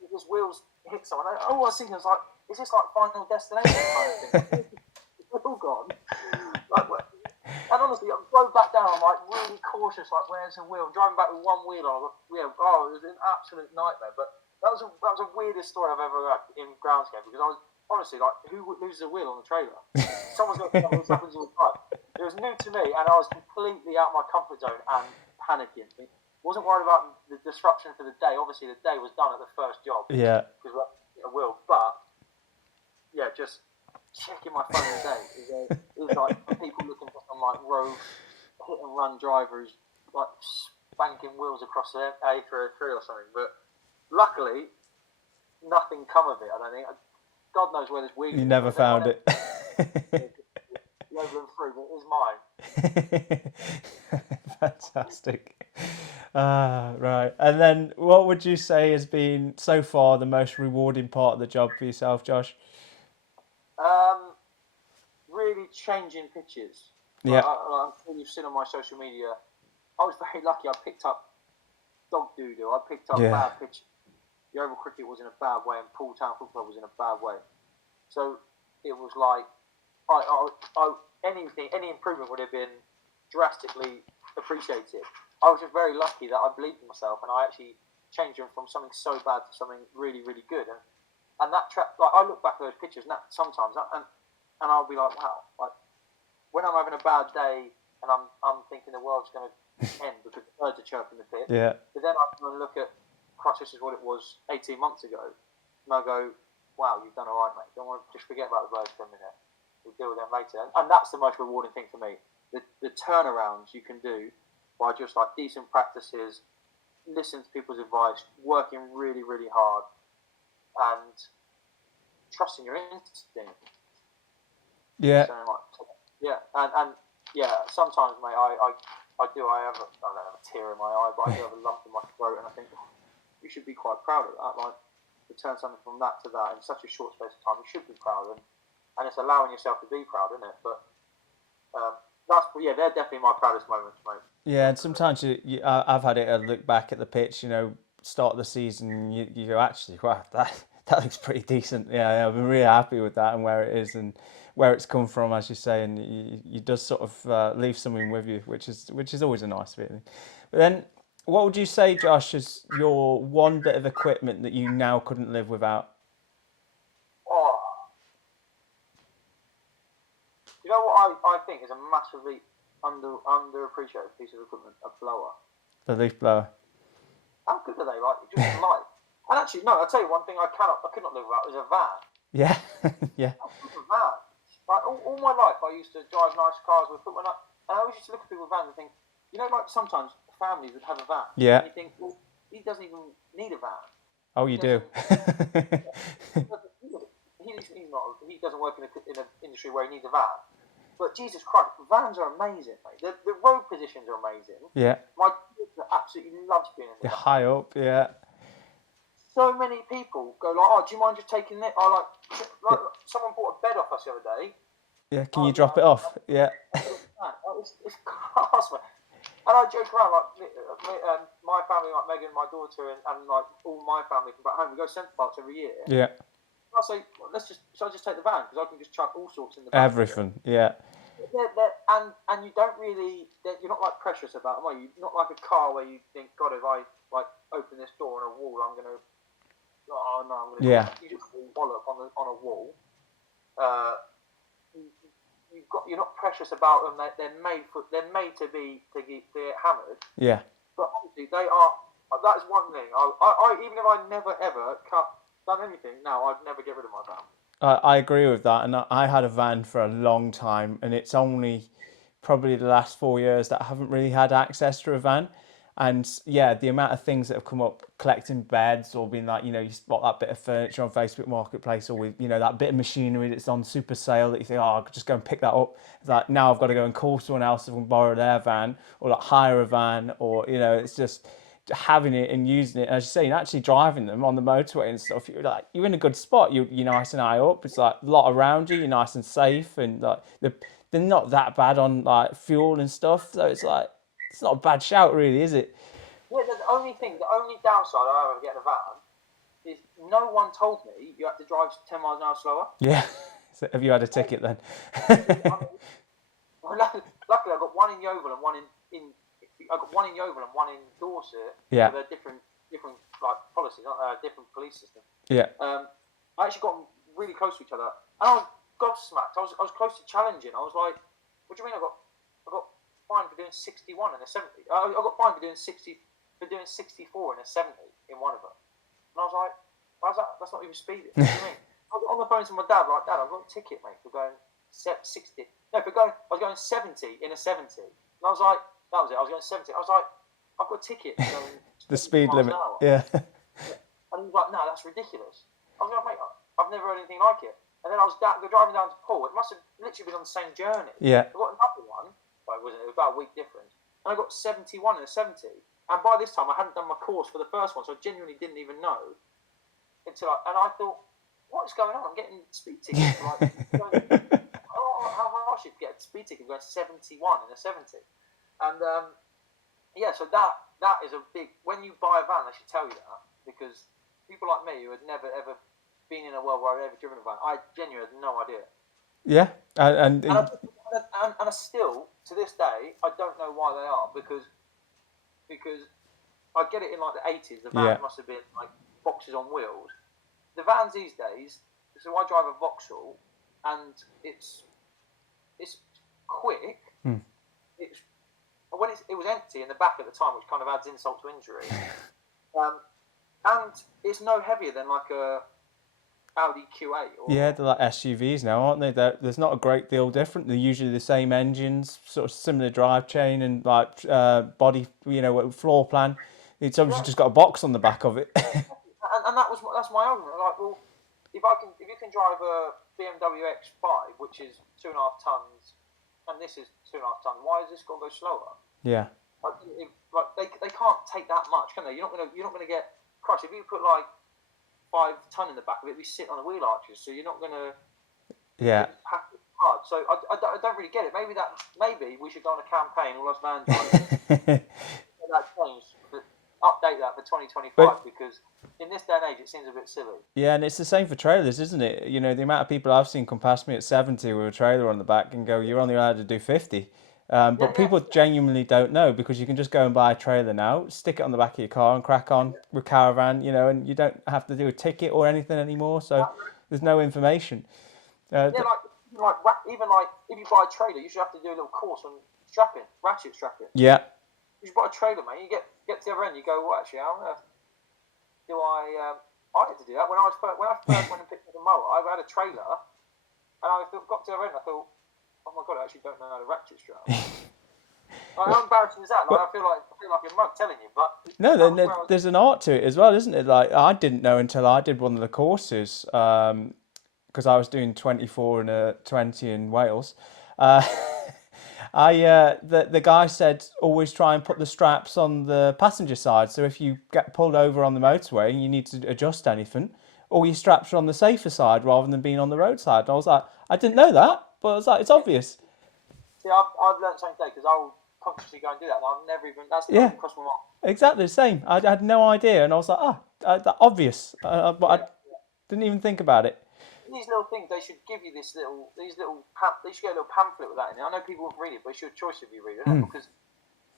Because wheels hit someone. All I was thinking was like, is this like Final Destination kind of thing? It's all gone. And honestly, I drove back down. I'm like really cautious. Like, where's the wheel? I'm driving back with one wheel on. It was an absolute nightmare. But that was the weirdest story I've ever had in groundscare, because I was honestly like, who loses a wheel on the trailer? Someone's going to tell me this happens all the time. It was new to me, and I was completely out of my comfort zone and panicking. Wasn't worried about the disruption for the day. Obviously, the day was done at the first job. Yeah. Because we had a wheel, but yeah, just checking my phone all day. It was like people looking for some like road hit and run driver who's like spanking wheels across the A303 or something. But luckily, nothing come of it. I don't think. God knows where this wheel. You never found it. Leveling through, but it was mine. Fantastic. Right. And then what would you say has been so far the most rewarding part of the job for yourself, Josh? Really changing pitches. Yeah. I'm sure you've seen on my social media. I was very lucky. I picked up dog doo-doo. I picked up Yeah. bad pitches. The Oval Cricket was in a bad way, and Poole Town Football was in a bad way. So it was like, any improvement would have been drastically appreciated. I was just very lucky that I believed in myself, and I actually changed them from something so bad to something really, really good. And that like I look back at those pictures now sometimes, and I'll be like, wow, like when I'm having a bad day and I'm thinking the world's going to end because the birds are chirping the pitch. Yeah. But then I can look at, Christ, this is what it was 18 months ago, and I go, wow, you've done all right, mate. Don't want to just forget about the birds for a minute. We'll deal with them later. And that's the most rewarding thing for me. The turnarounds you can do by just like decent practices, listening to people's advice, working really, really hard, and trusting your instinct. Yeah. So, yeah, and yeah, sometimes, mate, I don't have a tear in my eye, but I do have a lump in my throat, and I think you should be quite proud of that. Like, to turn something from that to that in such a short space of time, you should be proud, and it's allowing yourself to be proud, isn't it? But they're definitely my proudest moments, mate. Yeah, and sometimes I've had it a look back at the pitch, start of the season, and you go, actually, wow, that looks pretty decent. Yeah, I've been really happy with that and where it is and where it's come from, as you say, and you does sort of leave something with you, which is always a nice feeling. But then, what would you say, Josh, is your one bit of equipment that you now couldn't live without? Oh, you know what I think is a massively underappreciated piece of equipment? A blower. The leaf blower. How good are they? Like, just light. And actually, no, I'll tell you one thing I could not live without is a van. Yeah, yeah. A van. Like, all my life, I used to drive nice cars with equipment up, and I always used to look at people's vans and think, like sometimes families would have a van. Yeah. And you think, well, he doesn't even need a van. Oh, you do. He doesn't work in an industry where he needs a van. But Jesus Christ, vans are amazing, mate. The road positions are amazing. Yeah. My daughter absolutely loves being in the van. High up, yeah. So many people go like, "Oh, do you mind just taking it?" Someone bought a bed off us the other day. Yeah, can you drop it off? Yeah. It's class, man. And I joke around like my family, like Megan, my daughter, and like all my family from back home. We go Centre Parks every year. Yeah. I say, shall I just take the van because I can just chuck all sorts in the van. Everything, yeah. And you don't really, you're not like precious about them, are you? Not like a car where you think, God, if I like open this door on a wall, I'm gonna. Oh no, I'm gonna. Yeah. You just wallop on a wall. You're not precious about them. They're made to get hammered. Yeah. But honestly, they are. That is one thing. I even if I never ever done anything, now I'd never get rid of my van. I agree with that, and I had a van for a long time, and it's only probably the last 4 years that I haven't really had access to a van. And yeah, the amount of things that have come up, collecting beds or being like, you spot that bit of furniture on Facebook Marketplace, or with, that bit of machinery that's on super sale that you think, oh, I could just go and pick that up. It's like, now I've got to go and call someone else and borrow their van, or like hire a van, or, it's just having it and using it. And as you say, you're actually driving them on the motorway and stuff. You're in a good spot. You're nice and high up. It's like a lot around you. You're nice and safe, and like they're not that bad on like fuel and stuff. So it's like, it's not a bad shout, really, is it? Yeah, the only downside I ever get in a van is no one told me you have to drive 10 miles an hour slower. Yeah. So have you had a ticket then? Luckily, I got one in Yeovil and one in Dorset. Yeah. They're different like policies, different police systems. Yeah. I actually got really close to each other, and I was gobsmacked. I was close to challenging. I was like, "What do you mean? I got fined for doing 61 and a 70. I got fined for doing 64 and a 70 in one of them." And I was like, "How's that? That's not even speeding." What do you mean? I was on the phone to my dad, like, "Dad, I've got a ticket, mate, for going 60. No, I was going 70 in a 70." And I was like, that was it. I was going 70. I was like, "I've got a ticket for going the speed limit." Yeah. And he was like, "No, that's ridiculous." I was like, "Mate, I've never heard anything like it." And then I was driving down to Poole. It must have literally been on the same journey. Yeah. I got another one. It was about a week difference. And I got 71 and a 70. And by this time, I hadn't done my course for the first one, so I genuinely didn't even know. And I thought, what is going on? I'm getting speed tickets for like, how harsh it to get a speed ticket going 71 in a 70. And so that is a big, when you buy a van, they should tell you that, because people like me who had never ever been in a world where I'd ever driven a van, I genuinely had no idea. Yeah, and And I still, to this day, I don't know why they are, because I get it in like the 80s, the vans must have been like boxes on wheels. The vans these days, so I drive a Vauxhall, and it's quick. It was empty in the back at the time, which kind of adds insult to injury. And it's no heavier than like a Audi Q8. They're like SUVs now, aren't they? There's not a great deal different. They're usually the same engines, sort of similar drive chain and like body, floor plan. It's obviously just got a box on the back of it. and that's my argument. Like, well, if you can drive a BMW X5, which is 2.5 tons, and this is 2.5 tons, why is this going to go slower? Yeah. They can't take that much, can they? You're not gonna get crushed if you put like 5 ton in the back of it. We sit on the wheel arches, so you're not gonna pack it hard. So I don't really get it. Maybe we should go on a campaign, all us van drivers, that change, update that for 2025, because in this day and age it seems a bit silly. Yeah, and it's the same for trailers, isn't it? The amount of people I've seen come past me at 70 with a trailer on the back and go, "You're only allowed to do 50." But people genuinely don't know, because you can just go and buy a trailer now, stick it on the back of your car and crack on with caravan, and you don't have to do a ticket or anything anymore. So there's no information. Even like if you buy a trailer, you should have to do a little course on ratchet strapping. Yeah. You should buy a trailer, mate. You get to the other end, you go, well, actually, how on earth do I? I had to do that when I first went and picked up a mower. I had a trailer, and I got to the other end. I thought, oh my god, I actually don't know how to ratchet strap. How embarrassing is that? Like, I feel like a mug telling you, but no, there's an art to it as well, isn't it? Like, I didn't know until I did one of the courses, because I was doing 24 and a 20 in Wales. The guy said always try and put the straps on the passenger side. So if you get pulled over on the motorway and you need to adjust anything, all your straps are on the safer side rather than being on the roadside. And I was like, I didn't know that, but I was like, it's obvious. See, I've learned something today, because I'll consciously go and do that, and I've never even crossed my mind. Exactly the same. I had no idea, and I was like, obvious, but I didn't even think about it. These little things, they should give you they should get a little pamphlet with that in it. I know people won't read it, but it's your choice if you read it, because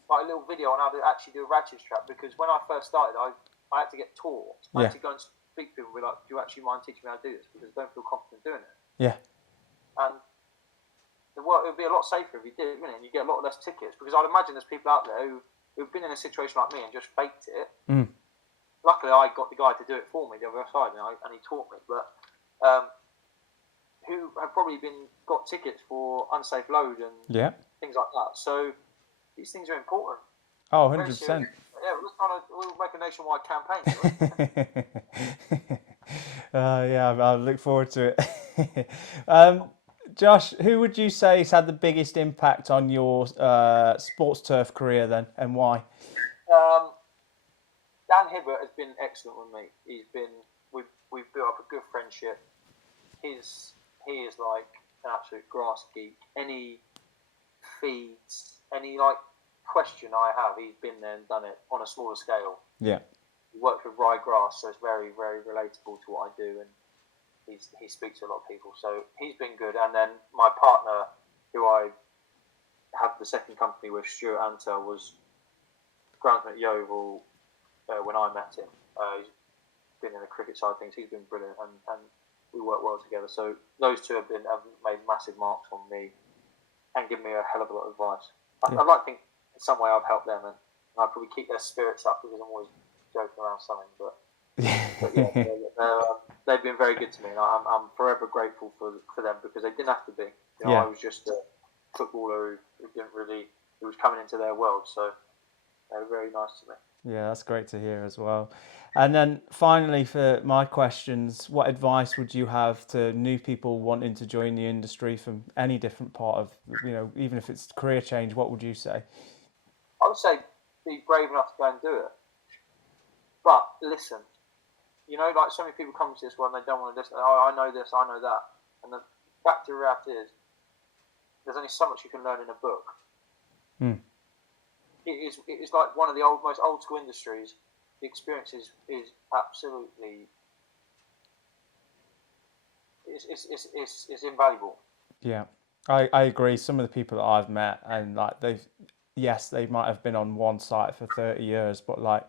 like a little video on how to actually do a ratchet strap. Because when I first started, I had to get taught. I had to go and speak to people and be like, do you actually mind teaching me how to do this? Because I don't feel confident doing it. Yeah. And it would be a lot safer if you did, wouldn't it? And you get a lot less tickets, because I'd imagine there's people out there who've been in a situation like me and just faked it. Luckily, I got the guy to do it for me the other side, and he taught me. But who have probably got tickets for unsafe load and things like that. So these things are important. Oh, 100%. We'll make a nationwide campaign. I look forward to it. Josh, who would you say has had the biggest impact on your sports turf career then, and why? Dan Hibbert has been excellent with me. We've built up a good friendship. He is like an absolute grass geek. Any feeds, any like question I have, he's been there and done it on a smaller scale. Yeah. He works with ryegrass, so it's very, very relatable to what I do, and he speaks to a lot of people. So he's been good. And then my partner, who I had the second company with, Stuart Anter, was groundsman at Yeovil when I met him. He's been in the cricket side of things. He's been brilliant, and we work well together. So those two have made massive marks on me and given me a hell of a lot of advice. I'd like to think in some way I've helped them, and I probably keep their spirits up, because I'm always joking around something. But they've been very good to me, and I'm forever grateful for them, because they didn't have to be. I was just a footballer who was coming into their world. So they were very nice to me. Yeah, that's great to hear as well. And then finally, for my questions, what advice would you have to new people wanting to join the industry from any different part of, even if it's career change, what would you say? I would say be brave enough to go and do it. But listen, You know, like so many people come to this one, they don't want to listen. Oh, I know this, I know that. And the fact of the reality is, there's only so much you can learn in a book. Mm. It is like one of the most old school industries. The experience is absolutely it's invaluable. Yeah, I agree. Some of the people that I've met, and like they might have been on one site for 30 years, but like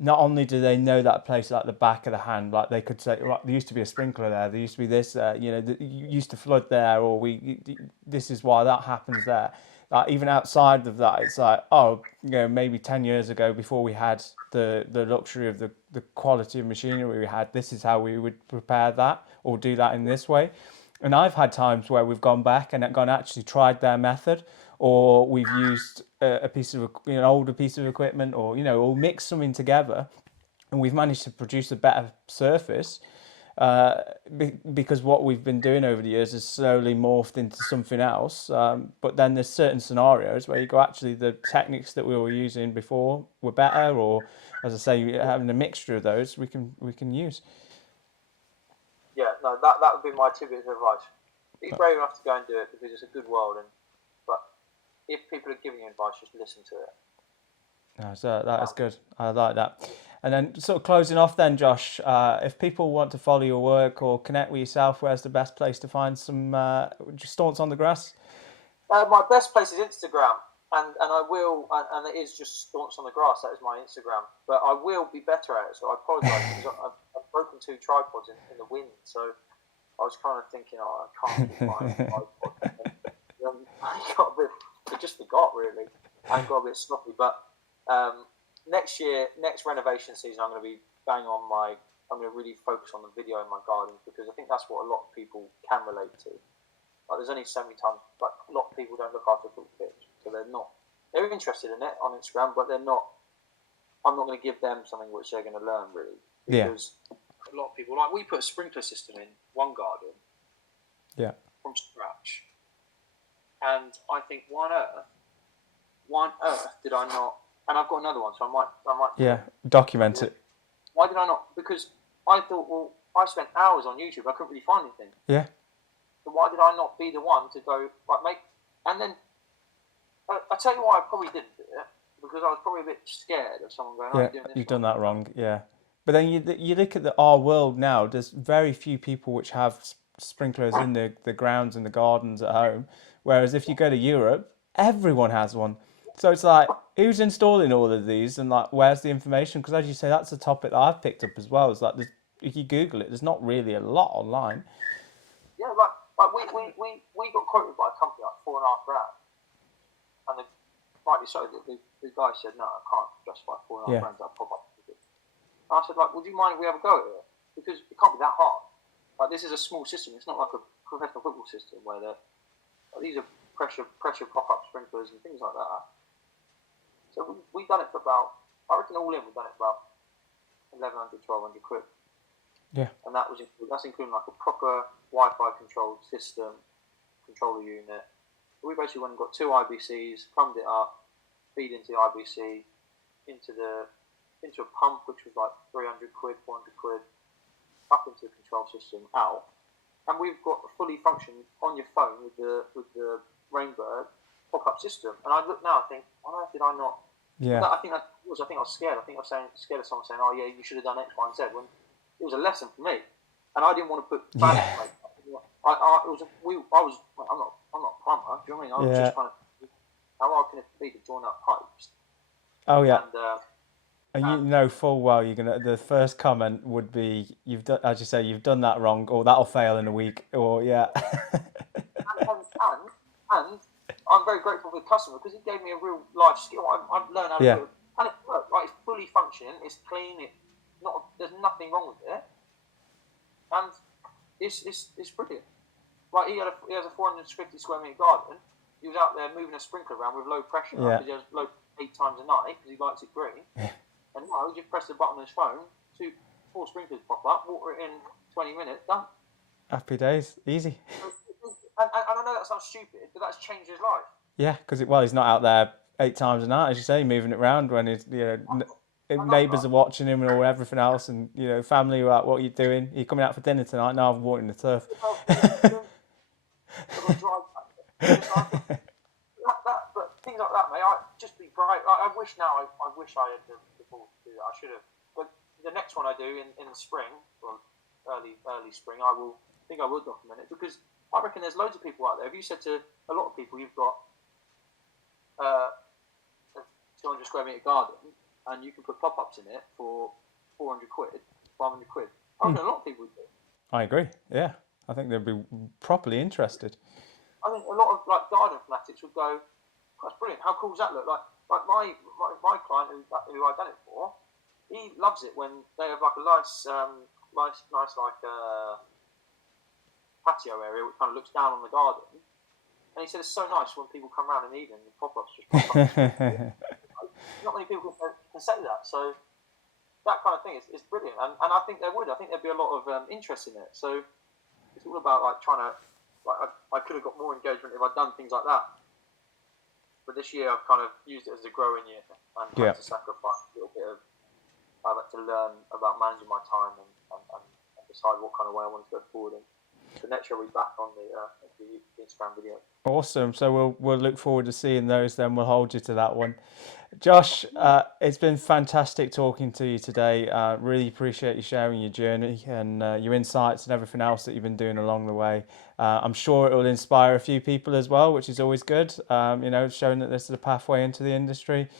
not only do they know that place like the back of the hand, like they could say, right, there used to be a sprinkler there used to be this there, you know, you used to flood there, or this is why that happens there. Like even outside of that, it's like, oh, you know, maybe 10 years ago, before we had the luxury of the quality of machinery we had, this is how we would prepare that or do that in this way. And I've had times where we've gone back and gone actually tried their method, or we've used a piece of an older piece of equipment, or you know, or mixed something together, and we've managed to produce a better surface. Because what we've been doing over the years has slowly morphed into something else. But then there's certain scenarios where you go, actually, the techniques that we were using before were better, or as I say, having a mixture of those, we can use. Yeah, no, that would be my 2 bits of advice. Be brave enough to go and do it because it's a good world. But if people are giving you advice, just listen to it. No, so that is good. I like that. And then sort of closing off then, Josh, if people want to follow your work or connect with yourself, where's the best place to find some Staunts on the grass? My best place is Instagram, and I will, and it is just Staunts on the grass. That is my Instagram, but I will be better at it. So I apologise because I've broken 2 tripods in the wind. So I was kind of thinking, oh, I can't keep my tripod. I got a bit, I just forgot really. I got a bit sloppy, but next renovation season, I'm going to be bang on my. I'm going to really focus on the video in my gardens because I think that's what a lot of people can relate to. Like, there's only so many times, like a lot of people don't look after football pitch, so they're interested in it on Instagram, but they're not. I'm not going to give them something which they're going to learn really because a lot of people, like, we put a sprinkler system in one garden, from scratch, and I think why on earth did I not? And I've got another one, so I might document it. Why did I not? Because I thought, well, I spent hours on YouTube, I couldn't really find anything. Yeah. So why did I not be the one to go make? And then I tell you why I probably didn't do it, because I was probably a bit scared of someone going, "Oh, you're doing this you've done that wrong." Yeah, but then you look at our world now. There's very few people which have sprinklers in the grounds and the gardens at home, whereas if you go to Europe, everyone has one. So it's like, who's installing all of these, and like, where's the information? Because as you say, that's a topic that I've picked up as well. It's like, if you Google it, there's not really a lot online. Yeah, like we got quoted by a company like $4.5 grand, and rightly so. The guy said, "No, I can't justify $4.5 grand to pop up." And I said, "Like, would you mind if we have a go at it? Because it can't be that hard. Like, this is a small system. It's not like a professional football system where these are pressure pop-up sprinklers and things like that." So we've done it for about, I reckon all in, we've done it for about 1,100, 1,200 quid. Yeah. And that's including like a proper Wi-Fi controlled system, controller unit. We basically went and got 2 IBCs, plumbed it up, feed into the IBC, into a pump which was like 300 quid, 400 quid, up into the control system, out. And we've got a fully functioning on your phone with the Rainbird pop-up system. And I look now, I think, why did I not? Yeah. I think I was scared. I think I was scared of someone saying, "Oh yeah, you should have done X, Y, and Z." When it was a lesson for me, and I didn't want to put bad information. I'm not a plumber. Do you know what I mean? I was just trying to. How hard can it be to join up pipes? Oh yeah. And you know full well the first comment would be, you've done, as you say, you've done that wrong, or that'll fail in a week, or and I'm very grateful for the customer because he gave me a real life skill. I've learned how to do it, and it worked. Right, it's fully functioning. It's clean. There's nothing wrong with it, and it's brilliant. Like, he has a 450 square meter garden. He was out there moving a sprinkler around with low pressure because he has low 8 times a night because he likes it green. And now he just pressed the button on his phone, 4 sprinklers pop up, water it in 20 minutes, done. Happy days, easy. And I know that sounds stupid, but that's changed his life. Yeah, because he's not out there 8 times a night, as you say, moving it around when he's neighbours are watching him or everything else, and family are like, "What are you doing? Are you coming out for dinner tonight?" No, I'm walking the turf. I've got to drive back. Just like but things like that, mate. Just be bright. I wish now. I wish I had the balls to do that. I should have. But the next one I do in the spring, or early spring, I think I will document it, because I reckon there's loads of people out there. If you said to a lot of people, you've got a 200 square metre garden and you can put pop-ups in it for 400 quid, 500 quid, I reckon a lot of people would do. I agree. Yeah, I think they'd be properly interested. I think a lot of garden fanatics would go, "That's brilliant. How cool does that look?" Like my client who I done it for, he loves it when they have like a nice patio area which kind of looks down on the garden. And he said it's so nice when people come around in the evening and pop-ups just pop up. Not many people can say that. So that kind of thing is brilliant. And I think there would. I think there'd be a lot of interest in it. So it's all about trying to, I could have got more engagement if I'd done things like that. But this year I've kind of used it as a growing year and had to sacrifice a little bit of, I've had to learn about managing my time and decide what kind of way I want to go forward. And so next year we'll be back on the Instagram video. Awesome. So we'll look forward to seeing those. Then we'll hold you to that one. Josh, it's been fantastic talking to you today. Really appreciate you sharing your journey and your insights and everything else that you've been doing along the way. I'm sure it will inspire a few people as well, which is always good. Showing that this is a pathway into the industry.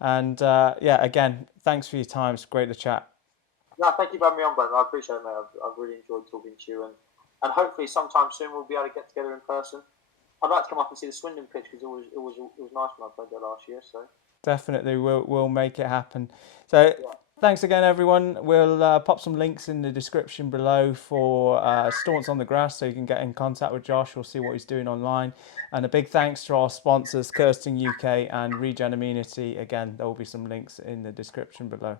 And again, thanks for your time. It's great to chat. No, thank you for having me on, Ben. I appreciate it, mate. I've really enjoyed talking to you, and hopefully sometime soon we'll be able to get together in person. I'd like to come up and see the Swindon pitch, because it was nice when I played there last year. So definitely, we'll make it happen. So thanks again, everyone. We'll pop some links in the description below for Staunts on the Grass, so you can get in contact with Josh or see what he's doing online. And a big thanks to our sponsors, Kirsten UK and Regen Amenity. Again, there will be some links in the description below.